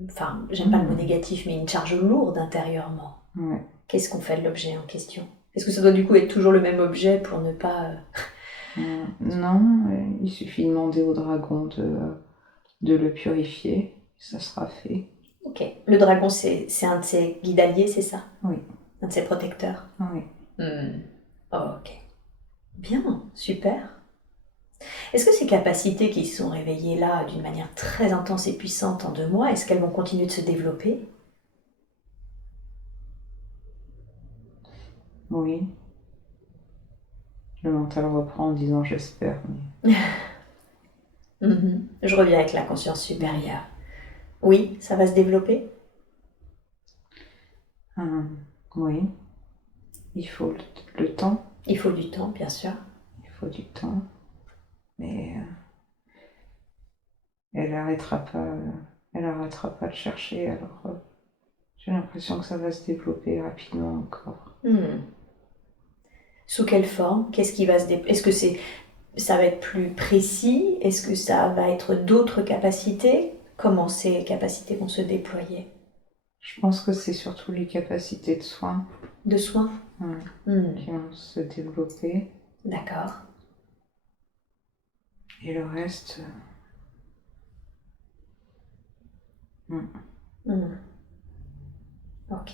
enfin, j'aime pas le mot négatif, mais une charge lourde intérieurement. Ouais. Qu'est-ce qu'on fait de l'objet en question? Est-ce que ça doit du coup être toujours le même objet pour ne pas... Non, il suffit de demander au dragon de le purifier, ça sera fait. Ok. Le dragon, c'est un de ses guides alliés, c'est ça? Oui. Un de ses protecteurs? Oui. Ok. Bien, super. Est-ce que ces capacités qui se sont réveillées là d'une manière très intense et puissante en 2 mois, est-ce qu'elles vont continuer de se développer? Oui. Le mental reprend en disant j'espère. Mais... Je reviens avec la conscience supérieure. Oui, ça va se développer? Oui. Il faut le temps. Il faut du temps, bien sûr. Il faut du temps. Mais elle arrêtera pas de chercher. Alors j'ai l'impression que ça va se développer rapidement encore. Sous quelle forme? Qu'est-ce qui va se développer? Est-ce que ça va être plus précis? Est-ce que ça va être d'autres capacités? Comment ces capacités vont se déployer? Je pense que c'est surtout les capacités de soins. De soins? Qui vont se développer. D'accord. Et le reste... Ok.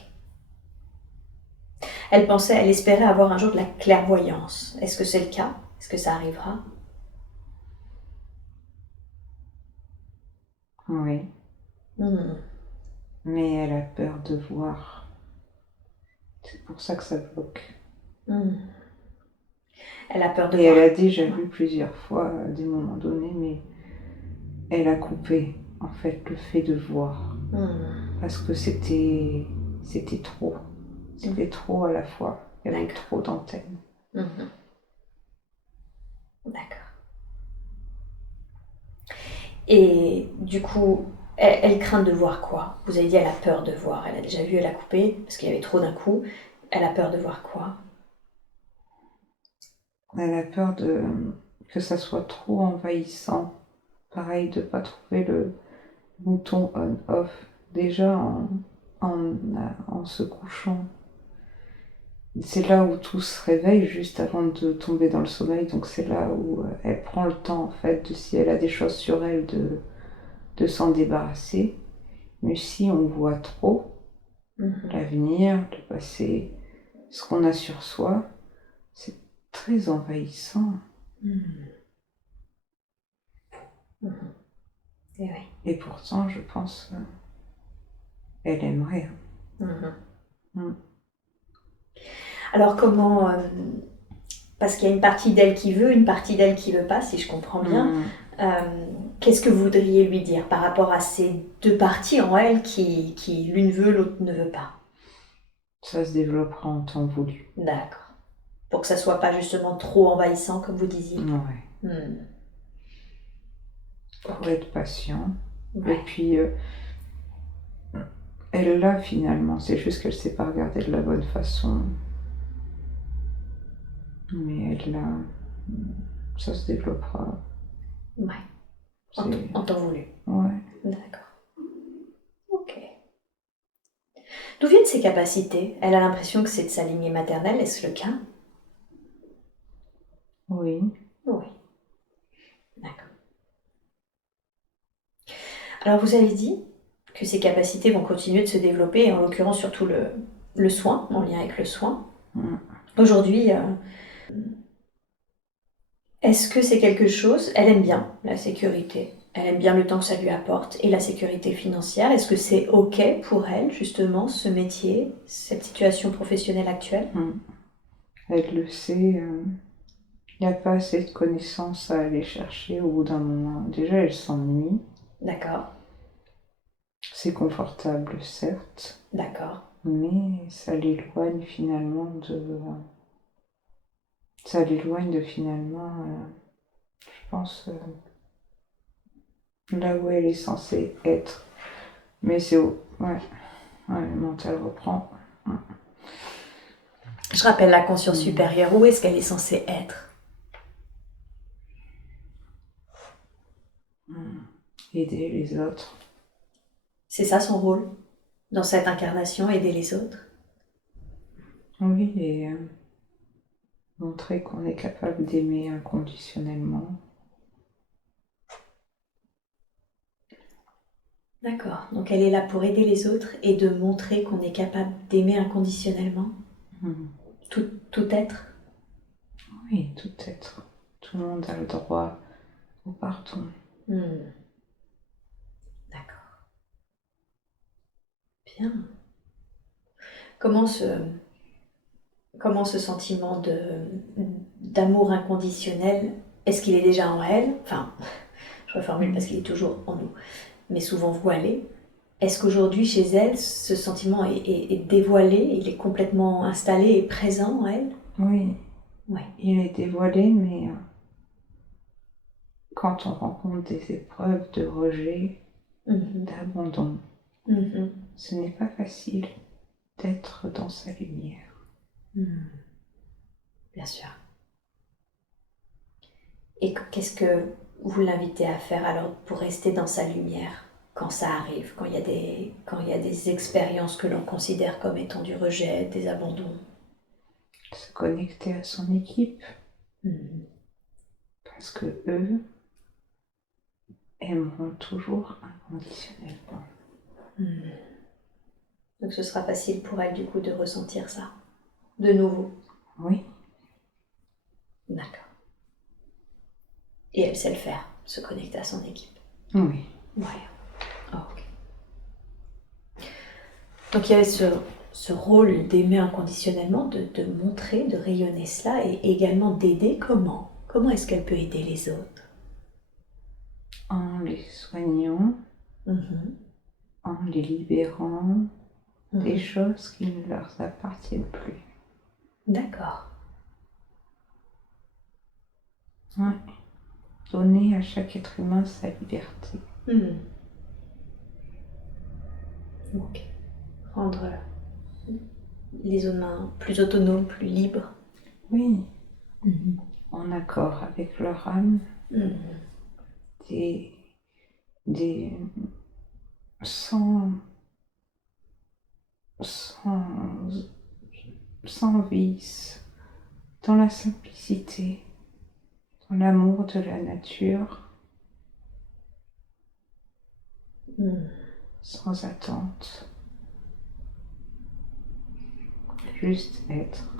Elle espérait avoir un jour de la clairvoyance. Est-ce que c'est le cas? Est-ce que ça arrivera? Oui. Mais elle a peur de voir. C'est pour ça que ça bloque. Elle a peur de voir. Et elle a déjà vu plusieurs fois à des moments donnés, mais elle a coupé en fait le fait de voir. Parce que c'était trop. C'était trop à la fois. Il y avait trop d'antennes. D'accord. Et du coup, elle craint de voir quoi? Vous avez dit elle a peur de voir. Elle a déjà vu, elle a coupé parce qu'il y avait trop d'un coup. Elle a peur de voir quoi? Elle a peur que ça soit trop envahissant. Pareil, de ne pas trouver le bouton on-off. Déjà en se couchant. C'est là où tout se réveille juste avant de tomber dans le sommeil. Donc c'est là où elle prend le temps en fait, si elle a des choses sur elle, de s'en débarrasser. Mais si on voit trop l'avenir, le passé, ce qu'on a sur soi, c'est très envahissant. Et pourtant, je pense, elle aimerait. Alors comment... parce qu'il y a une partie d'elle qui veut, une partie d'elle qui veut pas, si je comprends bien. Qu'est-ce que vous voudriez lui dire par rapport à ces deux parties en elle qui l'une veut, l'autre ne veut pas? Ça se développera en temps voulu. D'accord. Pour que ça soit pas justement trop envahissant, comme vous disiez. Ouais. Faut être patient. Ouais. Et puis, elle l'a finalement, c'est juste qu'elle sait pas regarder de la bonne façon. Mais elle l'a. Ça se développera. Ouais. En temps voulu. Ouais. D'accord. Ok. D'où viennent ses capacités? Elle a l'impression que c'est de sa lignée maternelle, est-ce le cas? Oui. Oui. D'accord. Alors vous avez dit que ces capacités vont continuer de se développer, et en l'occurrence surtout le soin, en lien avec le soin. Aujourd'hui, est-ce que c'est quelque chose, elle aime bien la sécurité, elle aime bien le temps que ça lui apporte et la sécurité financière. Est-ce que c'est OK pour elle, justement, ce métier, cette situation professionnelle actuelle? Elle le sait. Il n'y a pas assez de connaissances à aller chercher au bout d'un moment. Déjà, elle s'ennuie. D'accord. C'est confortable, certes. D'accord. Mais ça l'éloigne finalement de... Ça l'éloigne de finalement, je pense, là où elle est censée être. Mais c'est où? Ouais. Ouais, le mental reprend. Je rappelle la conscience supérieure, où est-ce qu'elle est censée être? Aider les autres. C'est ça son rôle, dans cette incarnation, aider les autres? Oui, et montrer qu'on est capable d'aimer inconditionnellement. D'accord. Donc elle est là pour aider les autres et de montrer qu'on est capable d'aimer inconditionnellement tout être? Oui, tout être. Tout le monde a le droit au pardon. D'accord. Bien. Comment ce sentiment d'amour inconditionnel, est-ce qu'il est déjà en elle? Enfin, je reformule parce qu'il est toujours en nous, mais souvent voilé. Est-ce qu'aujourd'hui, chez elle, ce sentiment est dévoilé, il est complètement installé et présent en elle? Oui, Ouais. il est dévoilé, mais quand on rencontre des épreuves de rejet, d'abandon, ce n'est pas facile d'être dans sa lumière. Bien sûr. Et qu'est-ce que vous l'invitez à faire alors pour rester dans sa lumière quand ça arrive, quand il y a des expériences que l'on considère comme étant du rejet, des abandons? Se connecter à son équipe, parce que eux aimeront toujours inconditionnellement. Donc ce sera facile pour elle du coup de ressentir ça, de nouveau. Oui. D'accord. Et elle sait le faire, se connecter à son équipe. Oui. Ouais. Oh, ok. Donc il y avait ce rôle d'aimer inconditionnellement, de montrer, de rayonner cela et également d'aider. Comment? Comment est-ce qu'elle peut aider les autres? En les soignant, en les libérant des choses qui ne leur appartiennent plus. D'accord. Ouais. Donner à chaque être humain sa liberté. Ok. Rendre les humains plus autonomes, plus libres. Oui. En accord avec leur âme. Sans, sans vice, dans la simplicité, dans l'amour de la nature, sans attente, juste être.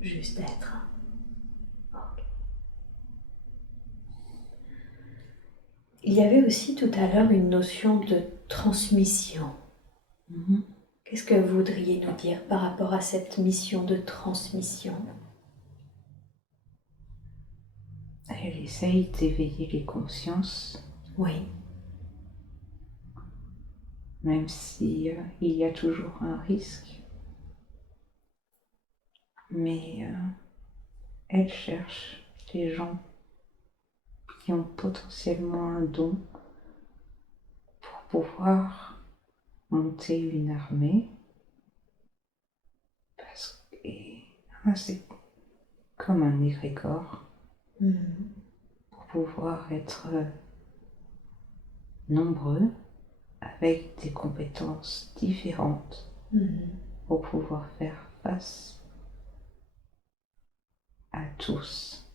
Juste être. Okay. Il y avait aussi tout à l'heure une notion de transmission. Qu'est-ce que vous voudriez nous dire par rapport à cette mission de transmission? Elle essaye d'éveiller les consciences. Oui. Même si il y a toujours un risque. Mais elle cherche les gens qui ont potentiellement un don pour pouvoir monter une armée. Parce que c'est comme un égrégore. Pour pouvoir être nombreux avec des compétences différentes pour pouvoir faire face à tous.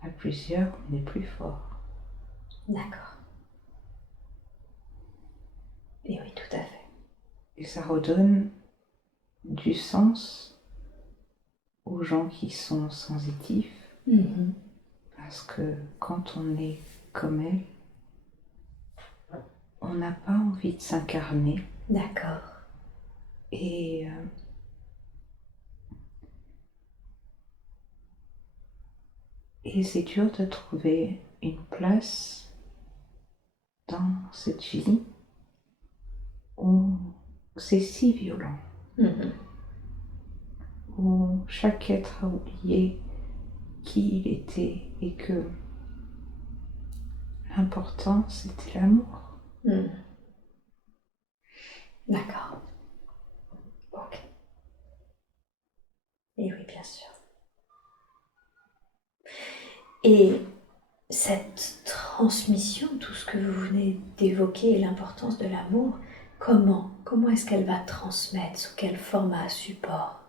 À plusieurs, on est plus fort. D'accord. Et oui, tout à fait. Et ça redonne du sens aux gens qui sont sensitifs. Parce que quand on est comme elle, on n'a pas envie de s'incarner. D'accord. Et c'est dur de trouver une place dans cette vie où c'est si violent, où chaque être a oublié qui il était et que l'important c'était l'amour. D'accord. Ok. Et oui, bien sûr. Et cette transmission, tout ce que vous venez d'évoquer, l'importance de l'amour, comment est-ce qu'elle va transmettre? Sous quel format, support?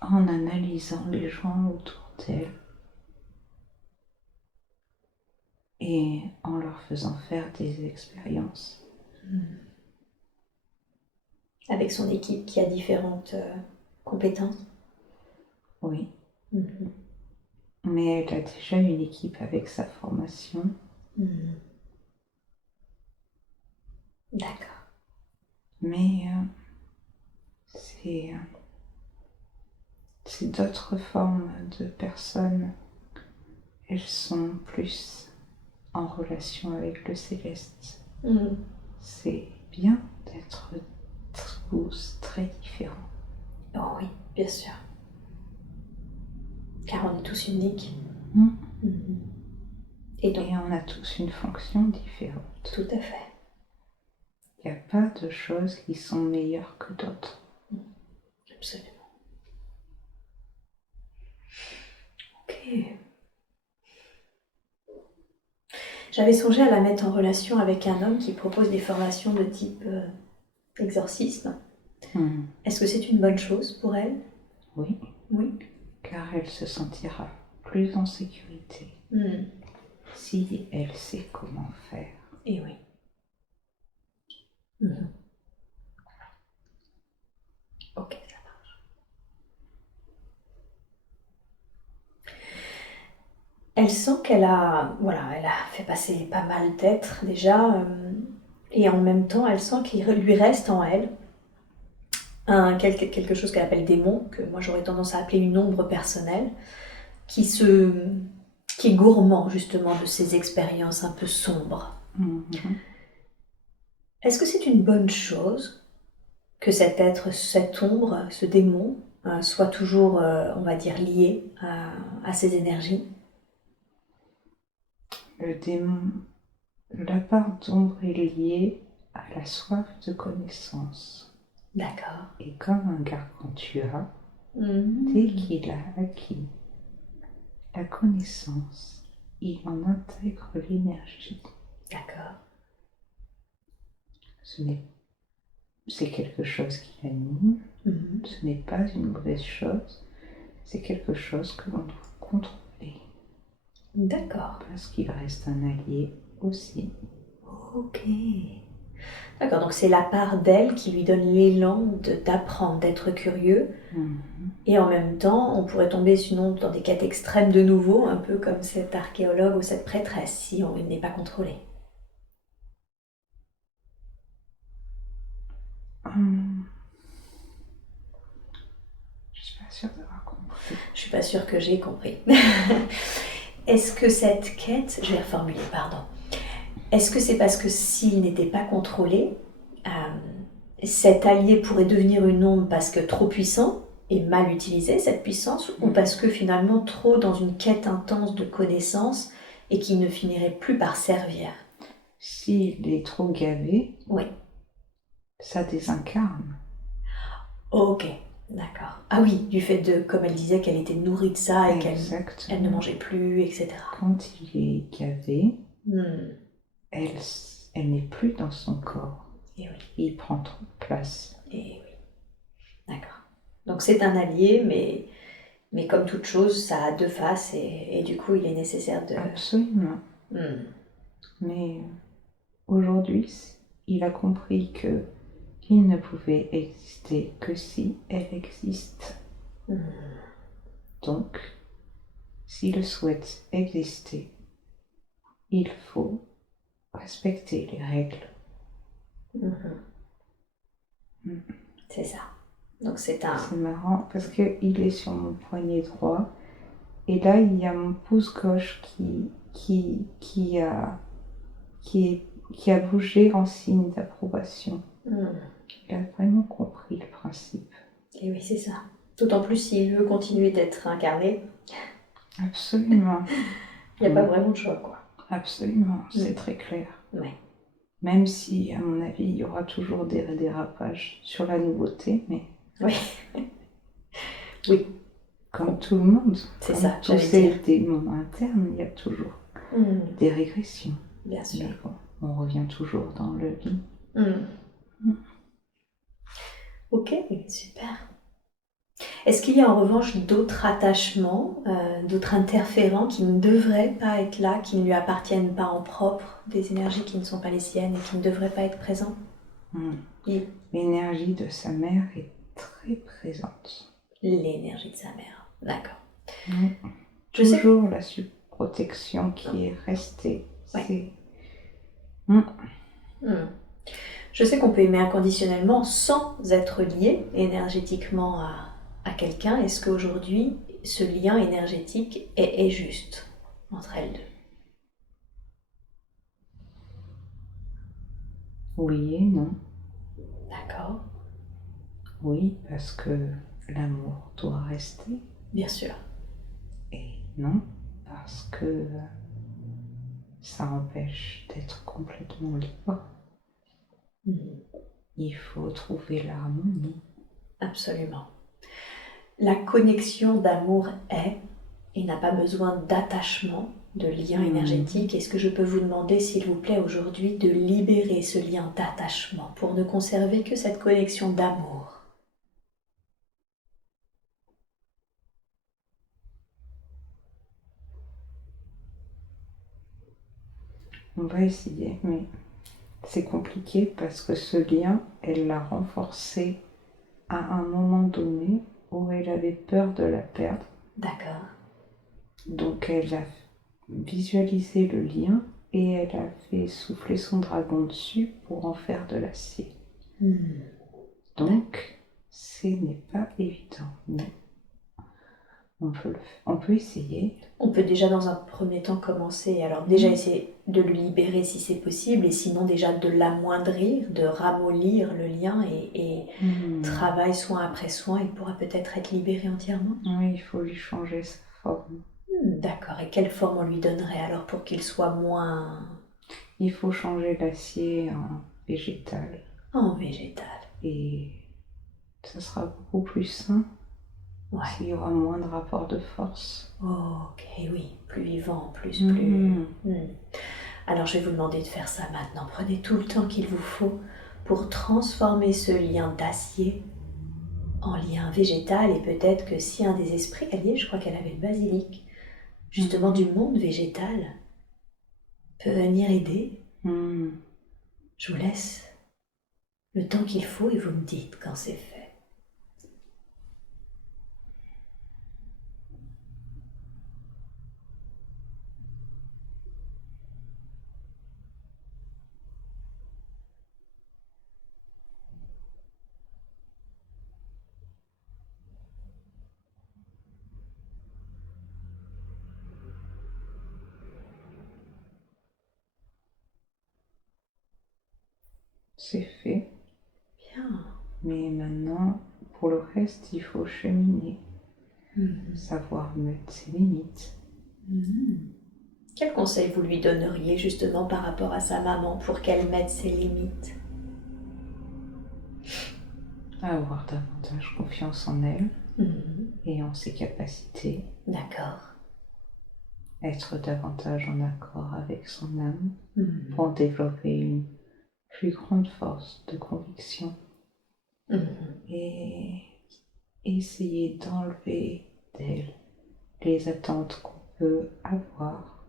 En analysant les gens autour d'elle et en leur faisant faire des expériences. Avec son équipe qui a différentes compétences? Oui. Mais elle a déjà une équipe avec sa formation. D'accord. Mais c'est d'autres formes de personnes. Elles sont plus en relation avec le céleste. C'est bien d'être tous très différents. Oh oui, bien sûr. Car on est tous uniques. Et on a tous une fonction différente. Tout à fait. Il n'y a pas de choses qui sont meilleures que d'autres. Absolument. Ok. J'avais songé à la mettre en relation avec un homme qui propose des formations de type exorcisme. Est-ce que c'est une bonne chose pour elle? Oui. Oui. Car elle se sentira plus en sécurité si elle sait comment faire. Et oui. Ok, ça marche. Elle sent qu'elle a, elle a fait passer pas mal d'êtres déjà, et en même temps, elle sent qu'il lui reste en elle quelque chose qu'elle appelle démon, que moi j'aurais tendance à appeler une ombre personnelle, qui est gourmand justement de ces expériences un peu sombres. Est-ce que c'est une bonne chose que cet être, cette ombre, ce démon, soit toujours, on va dire, lié à ces énergies? Le démon, la part d'ombre est liée à la soif de connaissance. D'accord. Et comme un gargantua, dès qu'il a acquis la connaissance, il en intègre l'énergie. D'accord. C'est quelque chose qui l'anime, ce n'est pas une mauvaise chose, c'est quelque chose que l'on doit contrôler. D'accord. Parce qu'il reste un allié aussi. Ok. D'accord, donc c'est la part d'elle qui lui donne l'élan d'apprendre, d'être curieux. Et en même temps, on pourrait tomber sinon dans des cas extrêmes de nouveau, un peu comme cet archéologue ou cette prêtresse, si on n'est pas contrôlé. Je suis pas sûre d'avoir compris. Je suis pas sûre que j'ai compris. Est-ce que cette quête, je vais reformuler, pardon. Est-ce que c'est parce que s'il n'était pas contrôlé, cet allié pourrait devenir une ombre parce que trop puissant et mal utilisé cette puissance, ou parce que finalement trop dans une quête intense de connaissances et qui ne finirait plus par servir? S'il est trop gavé, Oui. Ça désincarne. Ok, d'accord. Ah oui, du fait de, comme elle disait, qu'elle était nourrie de ça et qu'elle ne mangeait plus, etc. Quand il est gavé, elle n'est plus dans son corps. Et oui. Il prend trop de place. Et oui, d'accord. Donc c'est un allié, mais comme toute chose, ça a deux faces et du coup, il est nécessaire de... Absolument. Mais aujourd'hui, il a compris que il ne pouvait exister que si elle existe. Donc, s'il souhaite exister, il faut respecter les règles. C'est ça. Donc c'est un... C'est marrant parce qu'il est sur mon poignet droit et là il y a mon pouce gauche qui a bougé en signe d'approbation. Il a vraiment compris le principe. Et oui, c'est ça. D'autant plus s'il veut continuer d'être incarné. Absolument. Il n'y a pas vraiment de choix, quoi. Absolument, c'est très clair. Ouais. Même si, à mon avis, il y aura toujours des dérapages sur la nouveauté, mais... Oui. Oui. Comme tout le monde. C'est ça, tous ces démons internes, il y a toujours des régressions. Bien sûr. Mais bon, on revient toujours dans le lit. Ok, super. Est-ce qu'il y a en revanche d'autres attachements, d'autres interférents qui ne devraient pas être là, qui ne lui appartiennent pas en propre, des énergies qui ne sont pas les siennes et qui ne devraient pas être présentes? L'énergie de sa mère est très présente. L'énergie de sa mère, d'accord. Toujours la protection qui est restée. Ouais. Je sais qu'on peut aimer inconditionnellement sans être lié énergétiquement à quelqu'un. Est-ce qu'aujourd'hui, ce lien énergétique est juste entre elles deux? Oui et non. D'accord. Oui, parce que l'amour doit rester. Bien sûr. Et non, parce que ça empêche d'être complètement libre. Il faut trouver l'harmonie. Absolument. La connexion d'amour est et n'a pas besoin d'attachement, de lien énergétique. Est-ce que je peux vous demander, s'il vous plaît, aujourd'hui, de libérer ce lien d'attachement pour ne conserver que cette connexion d'amour? On va essayer, mais c'est compliqué parce que ce lien, elle l'a renforcé à un moment donné où elle avait peur de la perdre. D'accord. Donc elle a visualisé le lien et elle a fait souffler son dragon dessus pour en faire de l'acier. Donc, ce n'est pas évident, mais on peut essayer. On peut déjà dans un premier temps commencer, alors déjà essayer de le libérer si c'est possible, et sinon déjà de l'amoindrir, de ramollir le lien et travail soin après soin, il pourra peut-être être libéré entièrement. Oui, il faut lui changer sa forme. D'accord, et quelle forme on lui donnerait alors pour qu'il soit moins... Il faut changer l'acier en végétal. En végétal. Et ça sera beaucoup plus sain. Ouais. S'il y aura moins de rapport de force. Ok, oui, plus vivant, plus. Alors je vais vous demander de faire ça maintenant. Prenez tout le temps qu'il vous faut pour transformer ce lien d'acier en lien végétal, et peut-être que si un des esprits alliés, je crois qu'elle avait le basilic, justement du monde végétal, peut venir aider Je vous laisse le temps qu'il faut et vous me dites quand c'est fait. C'est fait. Bien. Mais maintenant, pour le reste, il faut cheminer. Savoir mettre ses limites. Quel conseil vous lui donneriez justement par rapport à sa maman pour qu'elle mette ses limites? Avoir davantage confiance en elle et en ses capacités. D'accord. Être davantage en accord avec son âme pour développer une plus grande force de conviction. Et essayer d'enlever d'elle les attentes qu'on peut avoir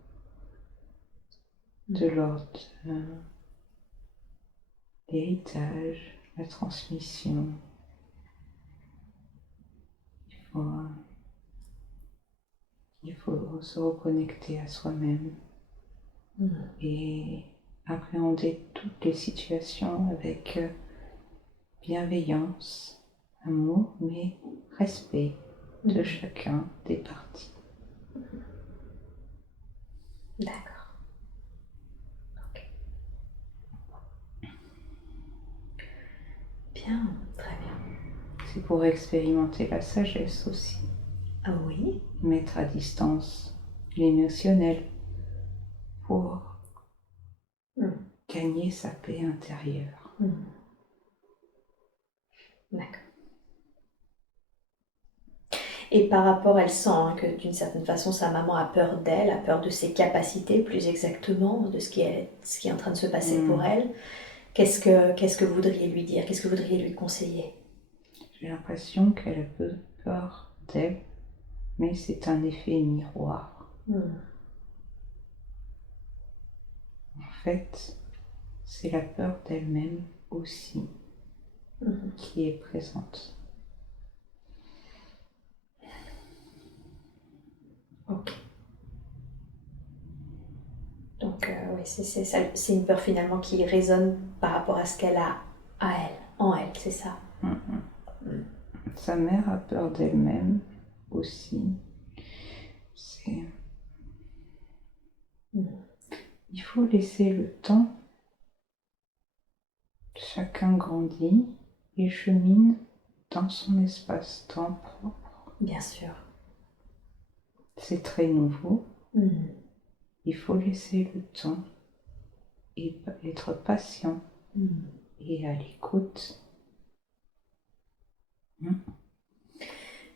de l'ordre de l'héritage, la transmission. Il faut se reconnecter à soi-même et appréhender toutes les situations avec bienveillance, amour, mais respect de chacun des parties. D'accord. Ok. Bien, très bien. C'est pour expérimenter la sagesse aussi. Ah oui? Mettre à distance l'émotionnel pour gagner sa paix intérieure. D'accord. Et par rapport, elle sent que d'une certaine façon, sa maman a peur d'elle, a peur de ses capacités, plus exactement, de ce qui est en train de se passer pour elle. Qu'est-ce que vous voudriez lui dire? Qu'est-ce que vous voudriez lui conseiller? J'ai l'impression qu'elle a peu peur d'elle, mais c'est un effet miroir. En fait, c'est la peur d'elle-même aussi qui est présente. Ok. Donc oui, c'est une peur finalement qui résonne par rapport à ce qu'elle a à elle, en elle, c'est ça. Sa mère a peur d'elle-même aussi. Il faut laisser le temps. Chacun grandit et chemine dans son espace-temps propre. Bien sûr. C'est très nouveau. Il faut laisser le temps et être patient et à l'écoute.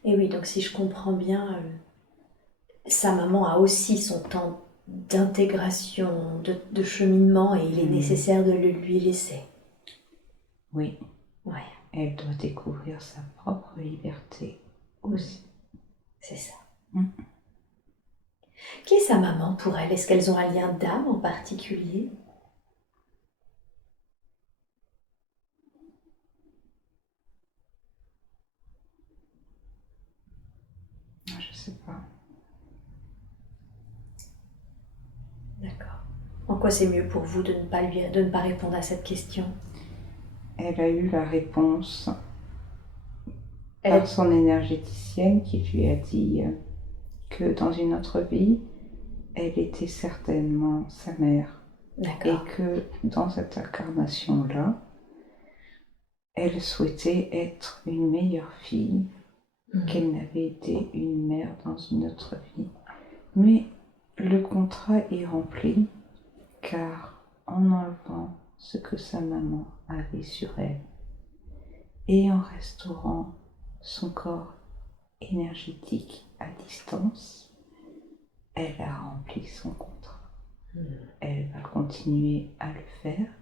Et oui, donc si je comprends bien, sa maman a aussi son temps d'intégration, de cheminement, et il est nécessaire de le lui laisser. Oui. Ouais. Elle doit découvrir sa propre liberté aussi. C'est ça. Qui est sa maman pour elle? Est-ce qu'elles ont un lien d'âme en particulier? Je sais pas. D'accord. En quoi c'est mieux pour vous de ne pas répondre à cette question? Elle a eu la réponse par son énergéticienne qui lui a dit que dans une autre vie, elle était certainement sa mère. Et que dans cette incarnation-là, elle souhaitait être une meilleure fille qu'elle n'avait été une mère dans une autre vie. Mais le contrat est rempli car en enlevant ce que sa maman avait sur elle et en restaurant son corps énergétique à distance, elle a rempli son contrat. Elle va continuer à le faire,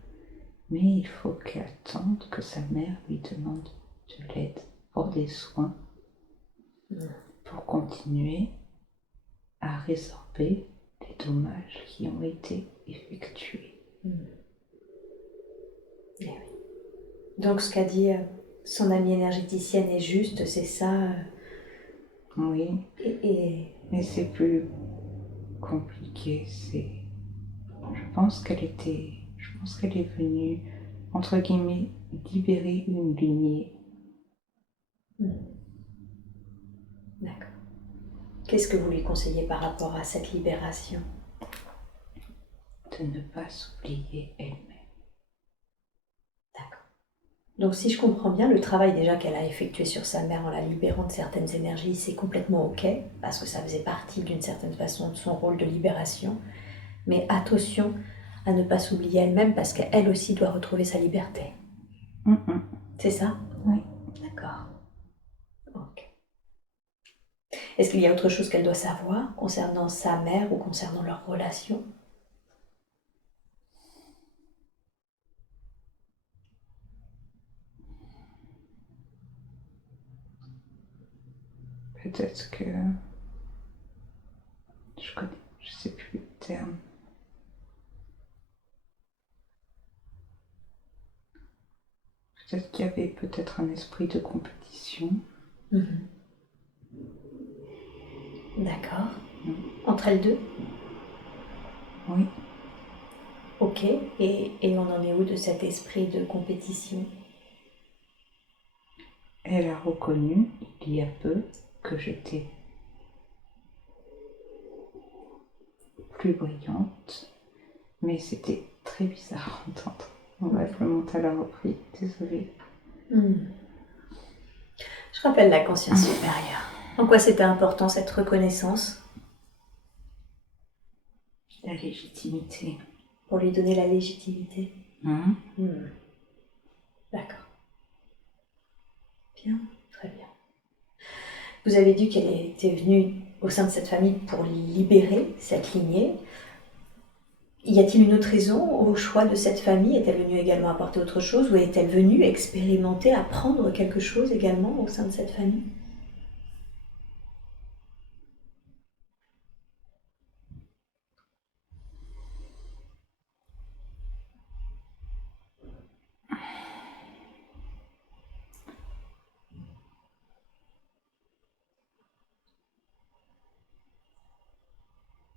mais il faut qu'elle attende que sa mère lui demande de l'aide pour des soins, pour continuer à résorber les dommages qui ont été effectués. Donc ce qu'a dit son amie énergéticienne est juste, c'est ça. Oui. Et... Mais c'est plus compliqué. Je pense qu'elle est venue, entre guillemets, libérer une lignée. D'accord. Qu'est-ce que vous lui conseillez par rapport à cette libération? De ne pas s'oublier elle-même. D'accord. Donc si je comprends bien, le travail déjà qu'elle a effectué sur sa mère en la libérant de certaines énergies, c'est complètement ok, parce que ça faisait partie d'une certaine façon de son rôle de libération. Mais attention à ne pas s'oublier elle-même, parce qu'elle aussi doit retrouver sa liberté. C'est ça? Oui. D'accord. Ok. Est-ce qu'il y a autre chose qu'elle doit savoir concernant sa mère ou concernant leur relation? Peut-être que je sais plus le terme. Peut-être qu'il y avait peut-être un esprit de compétition. D'accord. Entre elles deux? Oui. Ok. Et on en est où de cet esprit de compétition? Elle a reconnu, il y a peu, que j'étais plus brillante, mais c'était très bizarre à entendre. Bref, le mental a repris, désolée. Je rappelle la conscience supérieure. En quoi c'était important cette reconnaissance? La légitimité. Pour lui donner la légitimité. D'accord. Bien, très bien. Vous avez dit qu'elle était venue au sein de cette famille pour libérer cette lignée. Y a-t-il une autre raison au choix de cette famille? Est-elle venue également apporter autre chose, ou est-elle venue expérimenter, apprendre quelque chose également au sein de cette famille?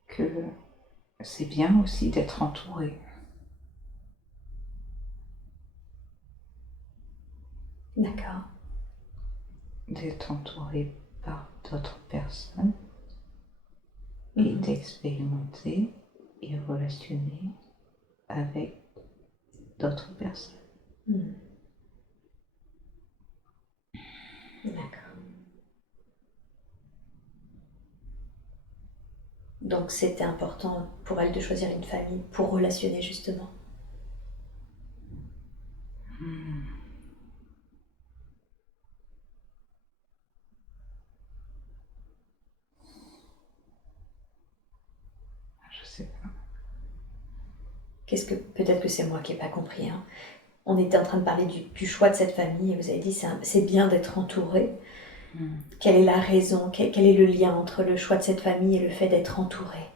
Que c'est bien aussi d'être entouré. D'accord. D'être entouré par d'autres personnes et d'expérimenter et relationner avec d'autres personnes. D'accord. Donc c'était important pour elle de choisir une famille pour relationner justement. Je sais pas. Peut-être que c'est moi qui n'ai pas compris. Hein. On était en train de parler du choix de cette famille et vous avez dit c'est bien d'être entouré. Quelle est la raison, quel est le lien entre le choix de cette famille et le fait d'être entouré?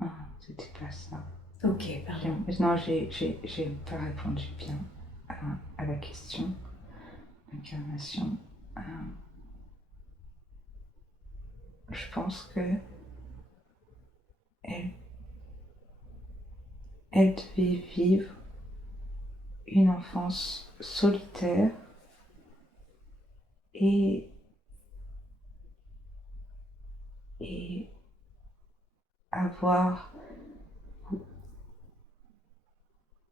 Ah, c'était pas ça. Ok, pardon. Non, j'ai pas répondu bien à la question. Incarnation. Je pense que elle devait vivre une enfance solitaire et avoir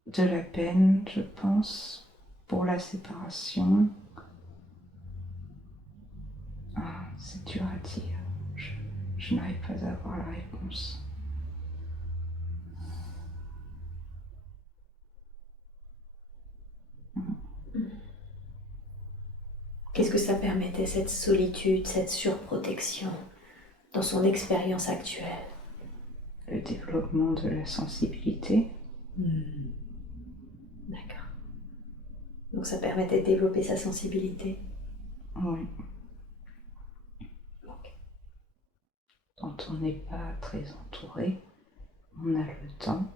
de la peine, je pense, pour la séparation. Ah, c'est dur à dire. Je n'arrive pas à avoir la réponse. Qu'est-ce que ça permettait, cette solitude, cette surprotection, dans son expérience actuelle? Le développement de la sensibilité. D'accord. Donc ça permettait de développer sa sensibilité. Oui. Ok. Quand on n'est pas très entouré, on a le temps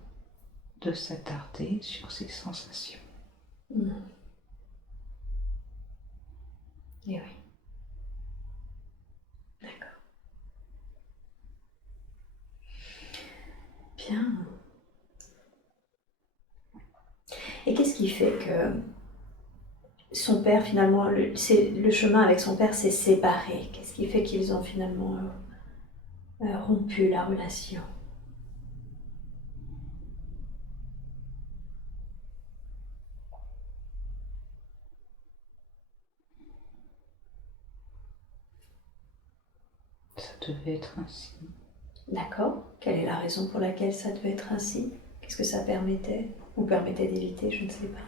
de s'attarder sur ses sensations. Et oui. D'accord. Bien. Et qu'est-ce qui fait que son père, finalement, le chemin avec son père s'est séparé? Qu'est-ce qui fait qu'ils ont finalement rompu la relation? Ça devait être ainsi. D'accord. Quelle est la raison pour laquelle ça devait être ainsi? Qu'est-ce que ça permettait? Ou permettait d'éviter, je ne sais pas.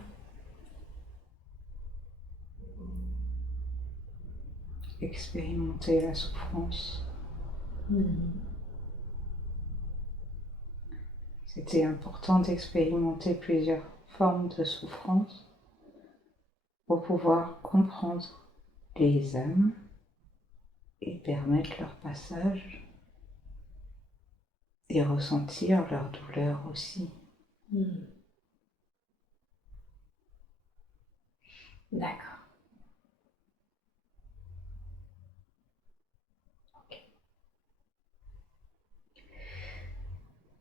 Expérimenter la souffrance. C'était important d'expérimenter plusieurs formes de souffrance pour pouvoir comprendre les âmes et permettre leur passage et ressentir leur douleur aussi. D'accord.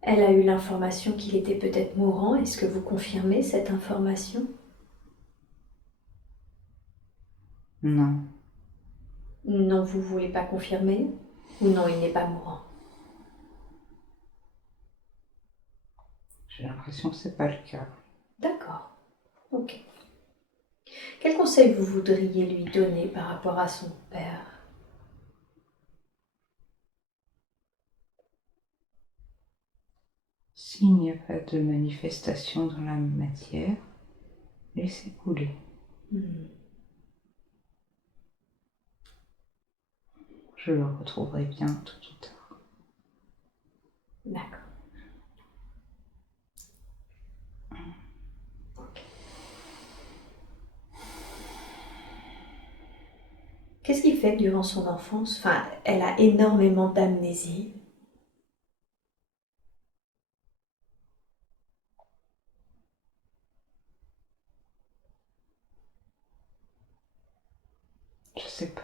Elle a eu l'information qu'il était peut-être mourant. Est-ce que vous confirmez cette information? Non. Non, vous ne voulez pas confirmer? Ou non, il n'est pas mourant? J'ai l'impression que c'est pas le cas. D'accord. Ok. Quel conseil vous voudriez lui donner par rapport à son père? S'il n'y a pas de manifestation dans la matière, laissez couler. Je le retrouverai bien tout ou tard. D'accord. Qu'est-ce qui fait que durant son enfance, elle a énormément d'amnésie? Je sais pas.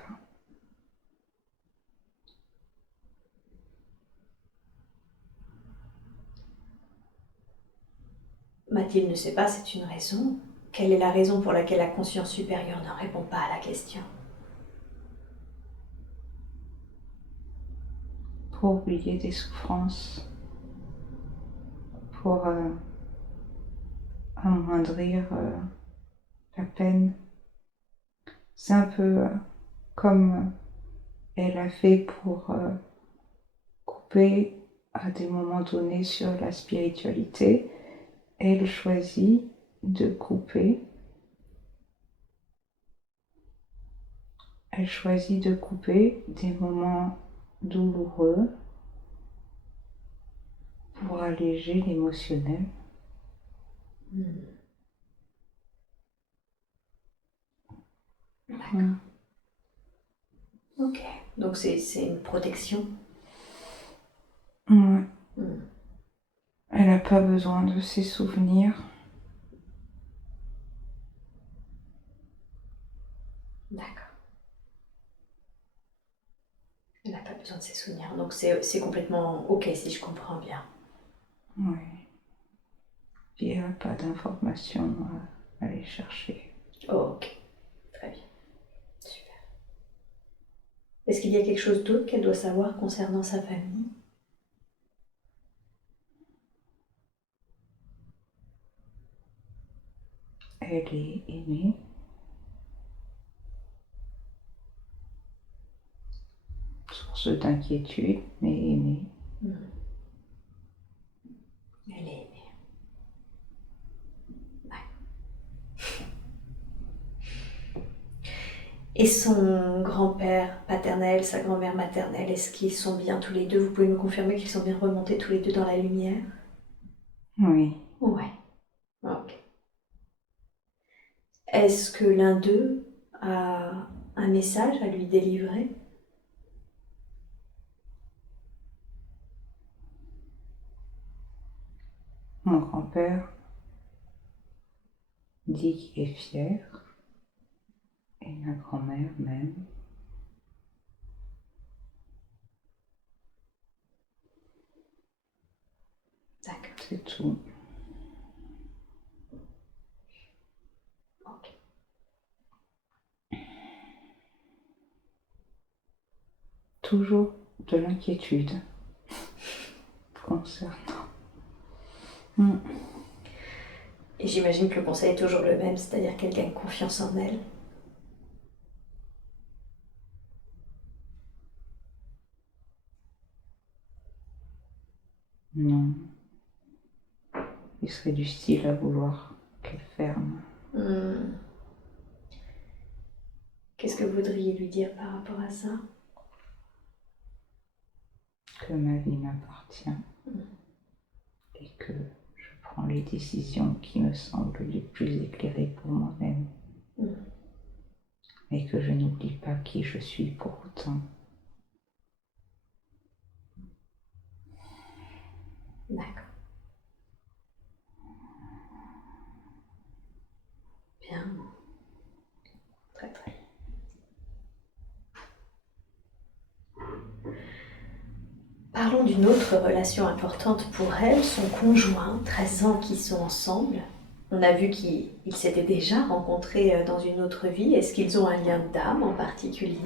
Mathilde ne sait pas, c'est une raison. Quelle est la raison pour laquelle la conscience supérieure ne répond pas à la question? Pour oublier des souffrances, pour amoindrir la peine. C'est un peu comme elle a fait pour couper à des moments donnés sur la spiritualité. Elle choisit de couper. Elle choisit de couper des moments douloureux pour alléger l'émotionnel. D'accord. Ok. Donc c'est une protection. Ouais. Elle n'a pas besoin de ses souvenirs. D'accord. Elle n'a pas besoin de ses souvenirs. Donc c'est complètement ok si je comprends bien. Oui. Puis elle n'a pas d'informations à aller chercher. Oh, ok. Très bien. Super. Est-ce qu'il y a quelque chose d'autre qu'elle doit savoir concernant sa famille? Elle est aimée. Source d'inquiétude, mais aimée. Elle est aimée. Et son grand-père paternel, sa grand-mère maternelle, est-ce qu'ils sont bien tous les deux? Vous pouvez me confirmer qu'ils sont bien remontés tous les deux dans la lumière? Oui. Ouais. Ok. Est-ce que l'un d'eux a un message à lui délivrer? Mon grand-père, dit qu'il est fier, et ma grand-mère même. D'accord. C'est tout. Ok. Toujours de l'inquiétude concernant. Et j'imagine que le conseil est toujours le même, c'est-à-dire qu'elle gagne confiance en elle. Non. Il serait du style à vouloir qu'elle ferme. Qu'est-ce que vous voudriez lui dire par rapport à ça? Que ma vie m'appartient et que je prends les décisions qui me semblent les plus éclairées pour moi-même. Mais que je n'oublie pas qui je suis pour autant. D'accord. Bien. Très très. Parlons d'une autre relation importante pour elle, son conjoint, 13 ans qu'ils sont ensemble. On a vu qu'ils s'étaient déjà rencontrés dans une autre vie. Est-ce qu'ils ont un lien d'âme en particulier?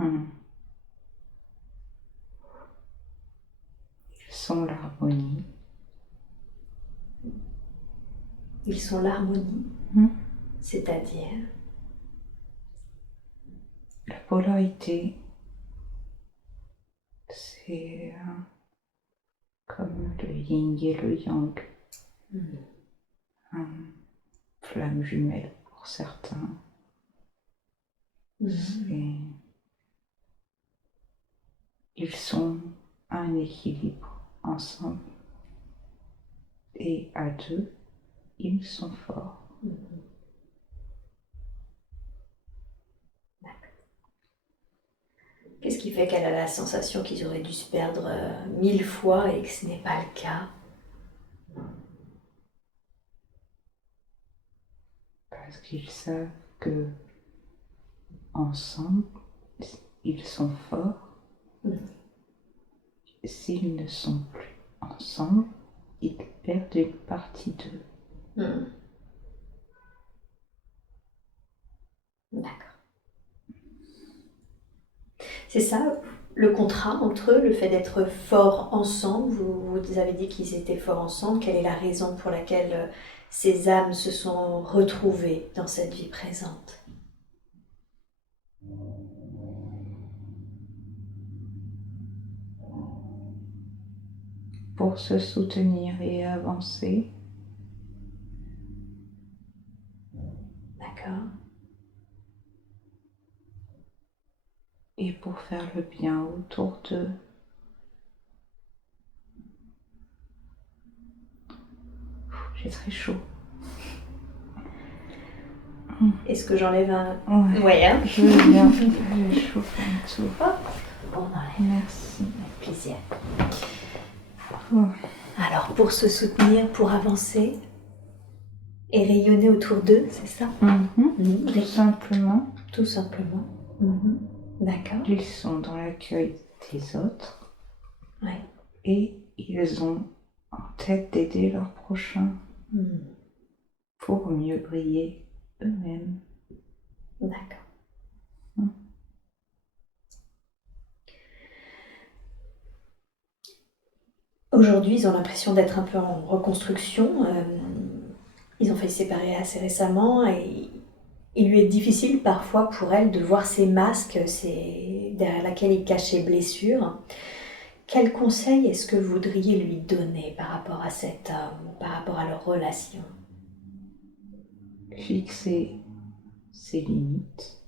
Ils sont l'harmonie. Ils sont l'harmonie, c'est-à-dire la polarité. C'est comme le yin et le yang. Flamme jumelle pour certains. Ils sont un équilibre ensemble. Et à deux, ils sont forts. Qu'est-ce qui fait qu'elle a la sensation qu'ils auraient dû se perdre 1000 fois et que ce n'est pas le cas? Parce qu'ils savent que ensemble, ils sont forts. S'ils ne sont plus ensemble, ils perdent une partie d'eux. D'accord. C'est ça, le contrat entre eux, le fait d'être forts ensemble. Vous avez dit qu'ils étaient forts ensemble. Quelle est la raison pour laquelle ces âmes se sont retrouvées dans cette vie présente? Pour se soutenir et avancer. D'accord. Et pour faire le bien autour d'eux. J'ai très chaud. Est-ce que j'enlève un... Ouais, hein. Je veux bien. J'ai chaud en dessous. On enlève. Merci. Avec plaisir. Alors, pour se soutenir, pour avancer et rayonner autour d'eux, c'est ça? Tout simplement. Tout simplement. D'accord. Ils sont dans l'accueil des autres. Ouais. Et ils ont en tête d'aider leurs prochains pour mieux briller eux-mêmes. D'accord. Aujourd'hui, ils ont l'impression d'être un peu en reconstruction. Ils ont failli se séparer assez récemment et il lui est difficile parfois pour elle de voir ces masques, derrière lesquels il cache ses blessures. Quel conseil est-ce que vous voudriez lui donner par rapport à cet homme, par rapport à leur relation? Fixer ses limites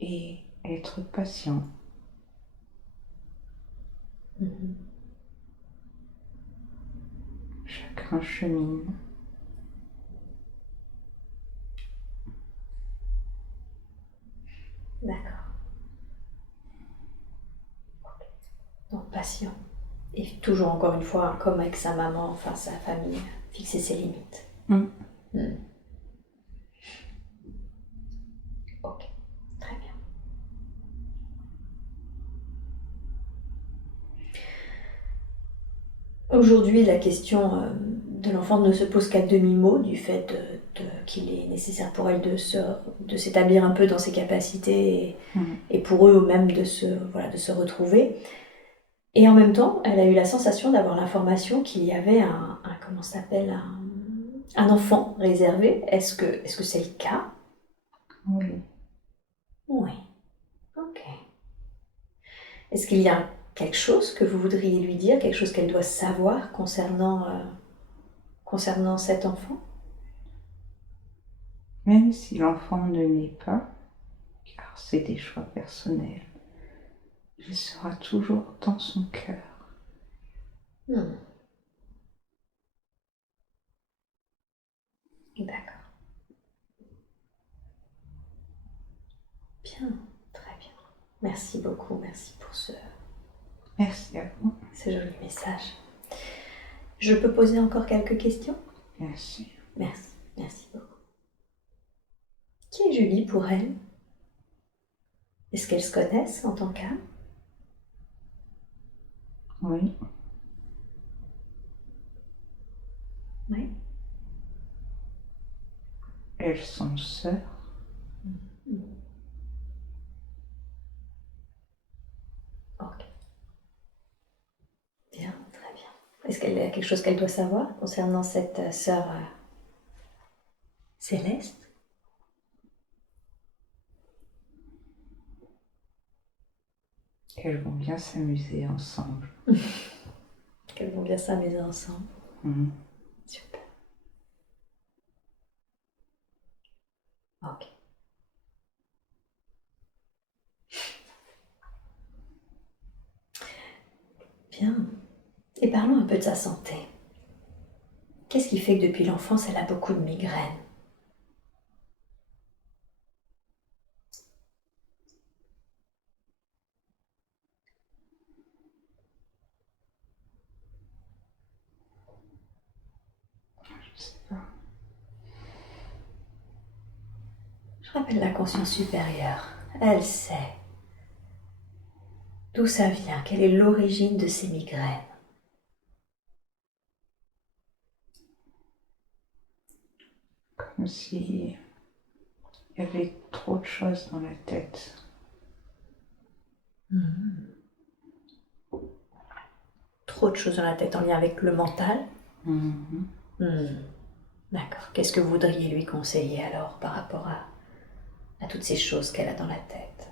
et être patient. Chacun chemine. D'accord. Donc patient Et toujours, encore une fois, comme avec sa maman, enfin sa famille, fixer ses limites. Ok, très bien. Aujourd'hui, la question de l'enfant ne se pose qu'à demi-mot du fait qu'il est nécessaire pour elle de s'établir un peu dans ses capacités et pour eux même de se retrouver. Et en même temps, elle a eu la sensation d'avoir l'information qu'il y avait un enfant réservé. Est-ce que c'est le cas? Oui. Oui. Ok. Est-ce qu'il y a quelque chose que vous voudriez lui dire, quelque chose qu'elle doit savoir concernant cet enfant? Même si l'enfant ne l'est pas, car c'est des choix personnels, il sera toujours dans son cœur. D'accord. Bien, très bien. Merci beaucoup, merci pour Merci à vous. ce joli message. Je peux poser encore quelques questions? Bien sûr. Merci beaucoup. Qui est Julie pour elle? Est-ce qu'elles se connaissent en tant qu'âme? Oui. Oui. Elles sont sœurs. Ok. Bien, très bien. Est-ce qu'il y a quelque chose qu'elle doit savoir concernant cette sœur céleste? Elles vont bien s'amuser ensemble. Qu'elles vont bien s'amuser ensemble. Super. Ok. Bien. Et parlons un peu de sa santé. Qu'est-ce qui fait que depuis l'enfance, elle a beaucoup de migraines? Je sais pas. Je rappelle la conscience supérieure. Elle sait d'où ça vient, quelle est l'origine de ces migraines. Comme si il y avait trop de choses dans la tête. Trop de choses dans la tête en lien avec le mental. D'accord. Qu'est-ce que vous voudriez lui conseiller alors par rapport à toutes ces choses qu'elle a dans la tête?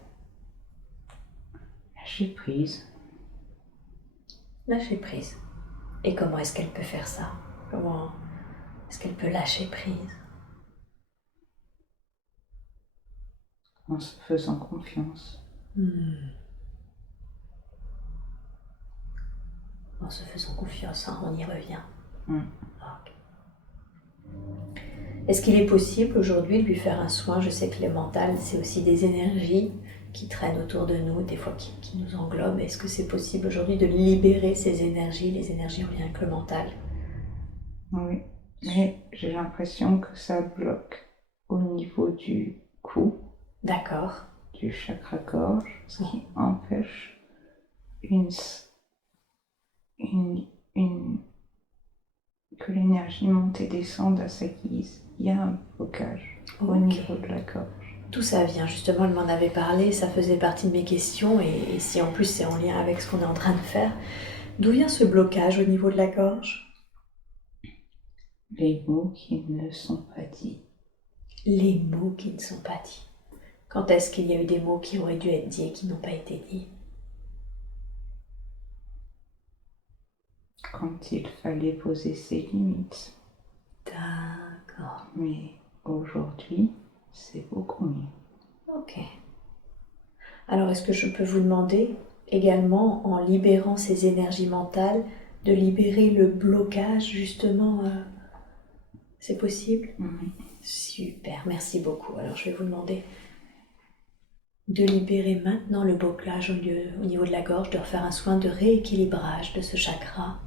Lâcher prise. Lâcher prise. Et comment est-ce qu'elle peut faire ça? Comment est-ce qu'elle peut lâcher prise? En se faisant confiance. En se faisant confiance, hein, on y revient. Okay. Est-ce qu'il est possible aujourd'hui de lui faire un soin? Je sais que le mental, c'est aussi des énergies qui traînent autour de nous, des fois qui nous englobent. Est-ce que c'est possible aujourd'hui de libérer ces énergies, les énergies en lien avec le mental? Oui, mais j'ai l'impression que ça bloque au niveau du cou. D'accord. Du chakra-gorge, ce qui empêche que l'énergie monte et descende à sa guise. Il y a un blocage au niveau de la gorge. D'où ça vient? Justement, elle m'en avait parlé, ça faisait partie de mes questions, et si en plus c'est en lien avec ce qu'on est en train de faire, d'où vient ce blocage au niveau de la gorge? Les mots qui ne sont pas dits. Les mots qui ne sont pas dits. Quand est-ce qu'il y a eu des mots qui auraient dû être dits et qui n'ont pas été dits? Quand il fallait poser ses limites. D'accord. Mais aujourd'hui, c'est beaucoup mieux. Ok. Alors, est-ce que je peux vous demander également, en libérant ces énergies mentales, de libérer le blocage, justement c'est possible? Oui. Super, merci beaucoup. Alors, je vais vous demander de libérer maintenant le bocage au niveau de la gorge, de refaire un soin de rééquilibrage de ce chakra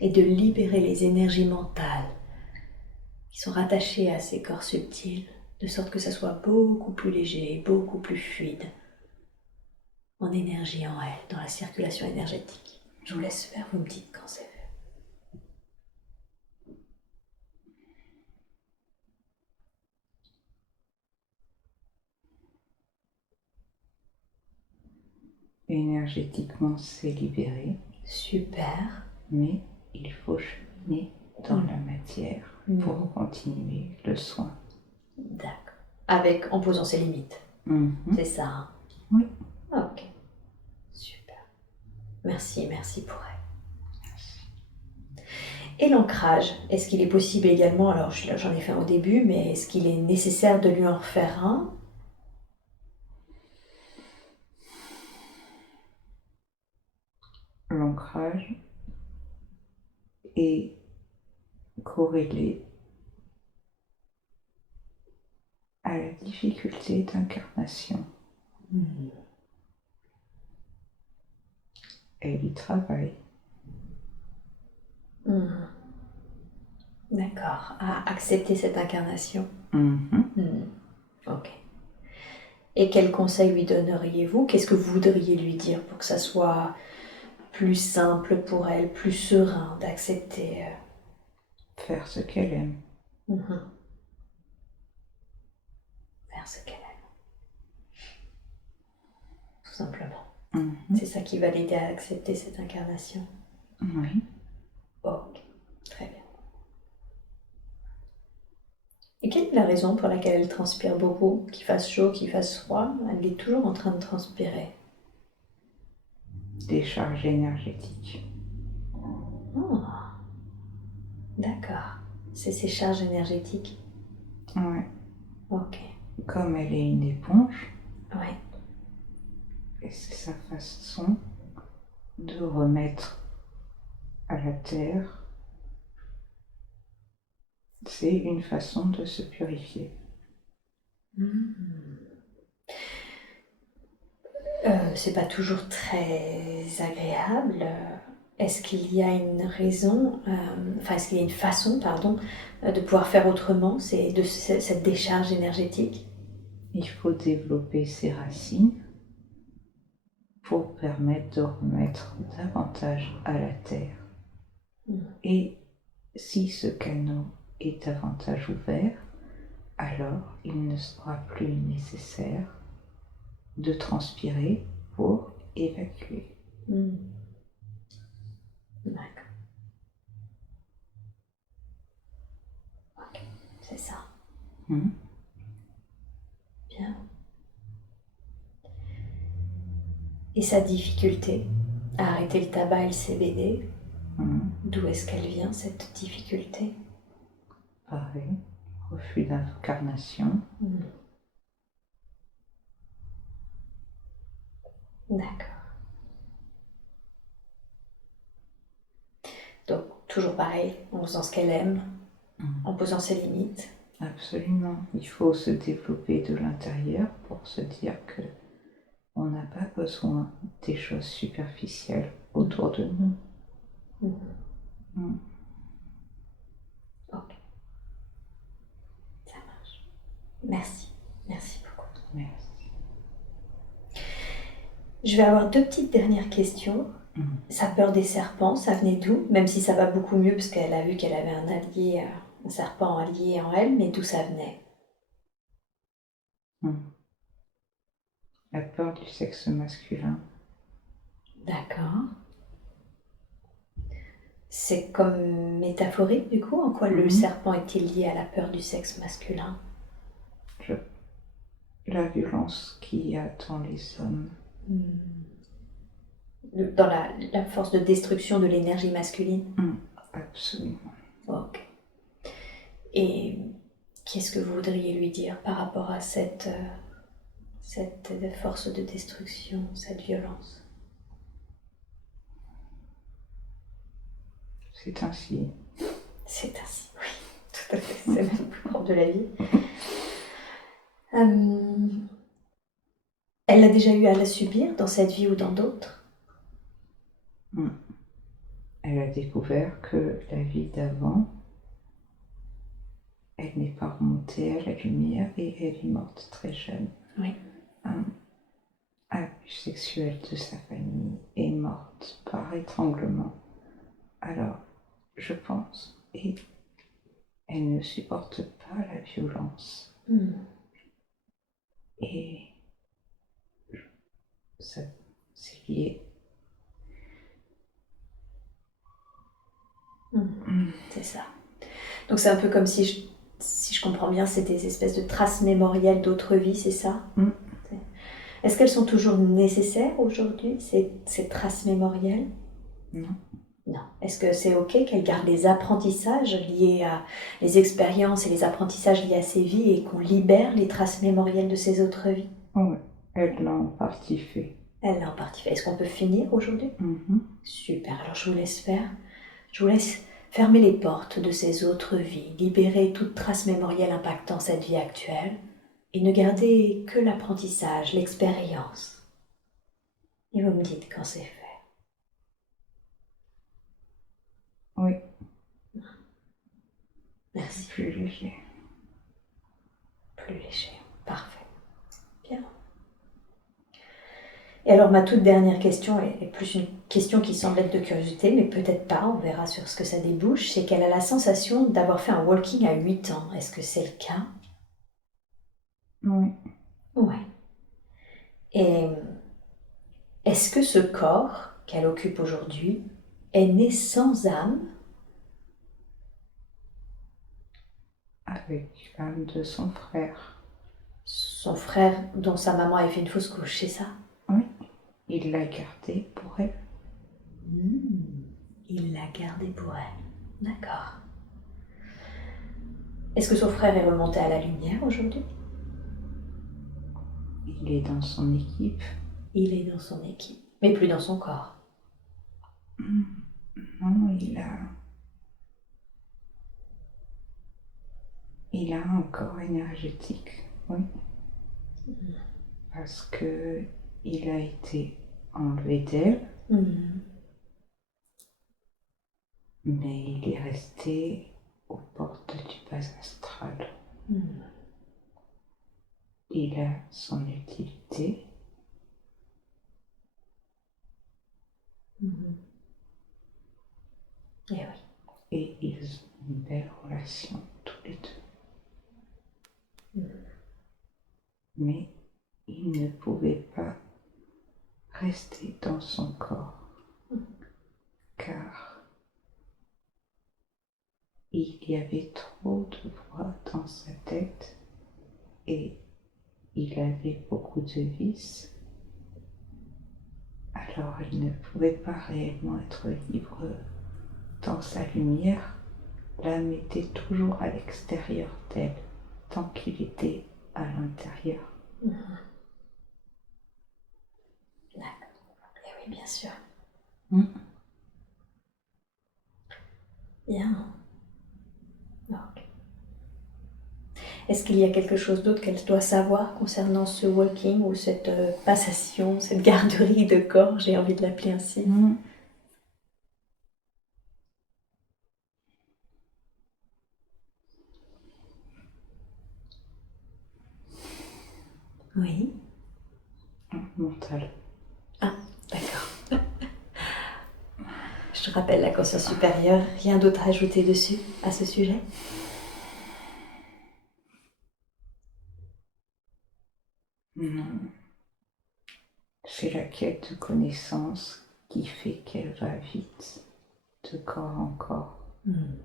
et de libérer les énergies mentales qui sont rattachées à ces corps subtils, de sorte que ça soit beaucoup plus léger, beaucoup plus fluide en énergie, en elle, dans la circulation énergétique. Je vous laisse faire, vous me dites quand c'est fait. Énergétiquement, c'est libéré. Super. Mais il faut cheminer dans la matière pour continuer le soin. D'accord. En posant ses limites. C'est ça, hein? Oui. Ok. Super. Merci pour elle. Et l'ancrage, est-ce qu'il est possible également, alors j'en ai fait un au début, mais est-ce qu'il est nécessaire de lui en refaire un? L'ancrage est corrélé à la difficulté d'incarnation. Elle y travaille. D'accord, à accepter cette incarnation. Ok. Et quel conseil lui donneriez-vous? Qu'est-ce que vous voudriez lui dire pour que ça soit plus simple pour elle, plus serein d'accepter? Faire ce qu'elle aime. Faire ce qu'elle aime. Tout simplement. C'est ça qui va l'aider à accepter cette incarnation. Oui. Ok, très bien. Et quelle est la raison pour laquelle elle transpire beaucoup? Qu'il fasse chaud, qu'il fasse froid, elle est toujours en train de transpirer. Décharge énergétique. Oh, d'accord. C'est ses charges énergétiques. Ouais. Ok. Comme elle est une éponge. Ouais. Et c'est sa façon de remettre à la terre. C'est une façon de se purifier. C'est pas toujours très agréable. Est-ce qu'il y a une raison, est-ce qu'il y a une façon, de pouvoir faire autrement, cette décharge énergétique? Il faut développer ses racines pour permettre de remettre davantage à la terre. Et si ce canal est davantage ouvert, alors il ne sera plus nécessaire de transpirer pour évacuer. D'accord. Ok, c'est ça. Bien. Et sa difficulté à arrêter le tabac et le CBD, d'où est-ce qu'elle vient cette difficulté? Pareil, refus d'incarnation. D'accord. Donc, toujours pareil, en faisant ce qu'elle aime, en posant ses limites. Absolument. Il faut se développer de l'intérieur pour se dire que on n'a pas besoin des choses superficielles autour de nous. Ok. Ça marche. Merci. Merci beaucoup. Merci. Je vais avoir 2 petites dernières questions. Sa peur des serpents, ça venait d'où? Même si ça va beaucoup mieux parce qu'elle a vu qu'elle avait un allié, un serpent allié en elle, mais d'où ça venait? La peur du sexe masculin. D'accord. C'est comme métaphorique du coup? En quoi le serpent est-il lié à la peur du sexe masculin? La violence qu'il y a dans les hommes. Dans la force de destruction de l'énergie masculine? Absolument. Ok. Et qu'est-ce que vous voudriez lui dire par rapport à cette force de destruction, cette violence? C'est ainsi. C'est ainsi, oui, tout à fait, c'est même plus propre de la vie. Elle a déjà eu à la subir dans cette vie ou dans d'autres? Elle a découvert que la vie d'avant, elle n'est pas remontée à la lumière et elle est morte très jeune. Oui. Un abus sexuel de sa famille est morte par étranglement. Alors, je pense, et elle ne supporte pas la violence. Et ça, c'est lié. C'est ça. Donc c'est un peu comme si je comprends bien, c'est des espèces de traces mémorielles d'autres vies, c'est ça? Est-ce qu'elles sont toujours nécessaires aujourd'hui, ces traces mémorielles? Non. Non. Est-ce que c'est ok qu'elle garde les apprentissages liés à les expériences et les apprentissages liés à ses vies et qu'on libère les traces mémorielles de ses autres vies? Oui, elle l'a en partie fait. Elle l'a en partie fait. Est-ce qu'on peut finir aujourd'hui? Super, alors je vous laisse faire. Je vous laisse fermer les portes de ces autres vies, libérer toute trace mémorielle impactant cette vie actuelle et ne garder que l'apprentissage, l'expérience. Et vous me dites quand c'est fait. Oui. Merci. Plus léger. Plus léger. Parfait. Bien. Et alors ma toute dernière question est plus une question qui semble être de curiosité, mais peut-être pas, on verra sur ce que ça débouche, c'est qu'elle a la sensation d'avoir fait un walking à 8 ans. Est-ce que c'est le cas? Oui. Ouais. Et est-ce que ce corps qu'elle occupe aujourd'hui est né sans âme? Avec l'âme de son frère. Son frère dont sa maman avait fait une fausse couche, c'est ça? Oui, il l'a gardé pour elle. Il l'a gardé pour elle. D'accord. Est-ce que son frère est remonté à la lumière aujourd'hui? Il est dans son équipe. Il est dans son équipe, mais plus dans son corps. Non, il a un corps énergétique, oui. Parce que il a été enlevé d'elle, mais il est resté aux portes du bas astral. Il a son utilité. Et oui. Et ils ont une belle relation tous les deux. Mais il ne pouvait pas rester dans son corps, car il y avait trop de voix dans sa tête et il avait beaucoup de vices. Alors il ne pouvait pas réellement être libre dans sa lumière. L'âme était toujours à l'extérieur d'elle, tant qu'il était à l'intérieur. D'accord. Et oui, bien sûr. Bien. Donc. Est-ce qu'il y a quelque chose d'autre qu'elle doit savoir concernant ce walking ou cette passation, cette garderie de corps, j'ai envie de l'appeler ainsi? Oui. Mental. Ah, d'accord. Je te rappelle la conscience supérieure. Rien d'autre à ajouter dessus, à ce sujet? Non. C'est la quête de connaissance qui fait qu'elle va vite, de corps en corps,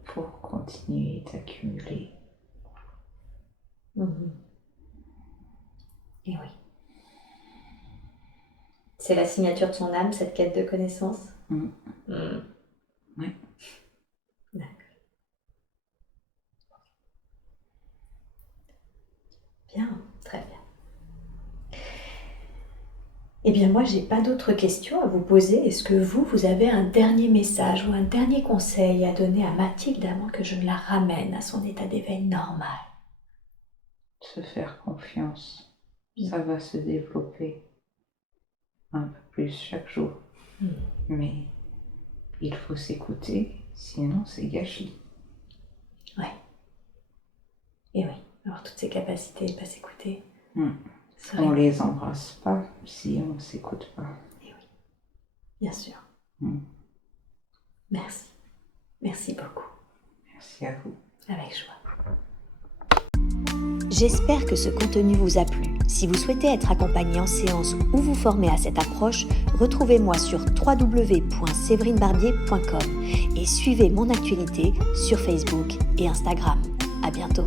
pour continuer d'accumuler. Et oui. C'est la signature de son âme, cette quête de connaissance? Oui. D'accord. Bien, très bien. Eh bien, moi, j'ai pas d'autres questions à vous poser. Est-ce que vous avez un dernier message ou un dernier conseil à donner à Mathilde avant que je ne la ramène à son état d'éveil normal? Se faire confiance, ça va se développer. un peu plus chaque jour. Mais il faut s'écouter, sinon c'est gâchis. Ouais. Et oui, avoir toutes ces capacités et pas s'écouter. On les embrasse pas si on s'écoute pas. Et oui, bien sûr. Merci. Merci beaucoup. Merci à vous. Avec joie. J'espère que ce contenu vous a plu. Si vous souhaitez être accompagné en séance ou vous former à cette approche, retrouvez-moi sur www.séverinebarbier.com et suivez mon actualité sur Facebook et Instagram. À bientôt.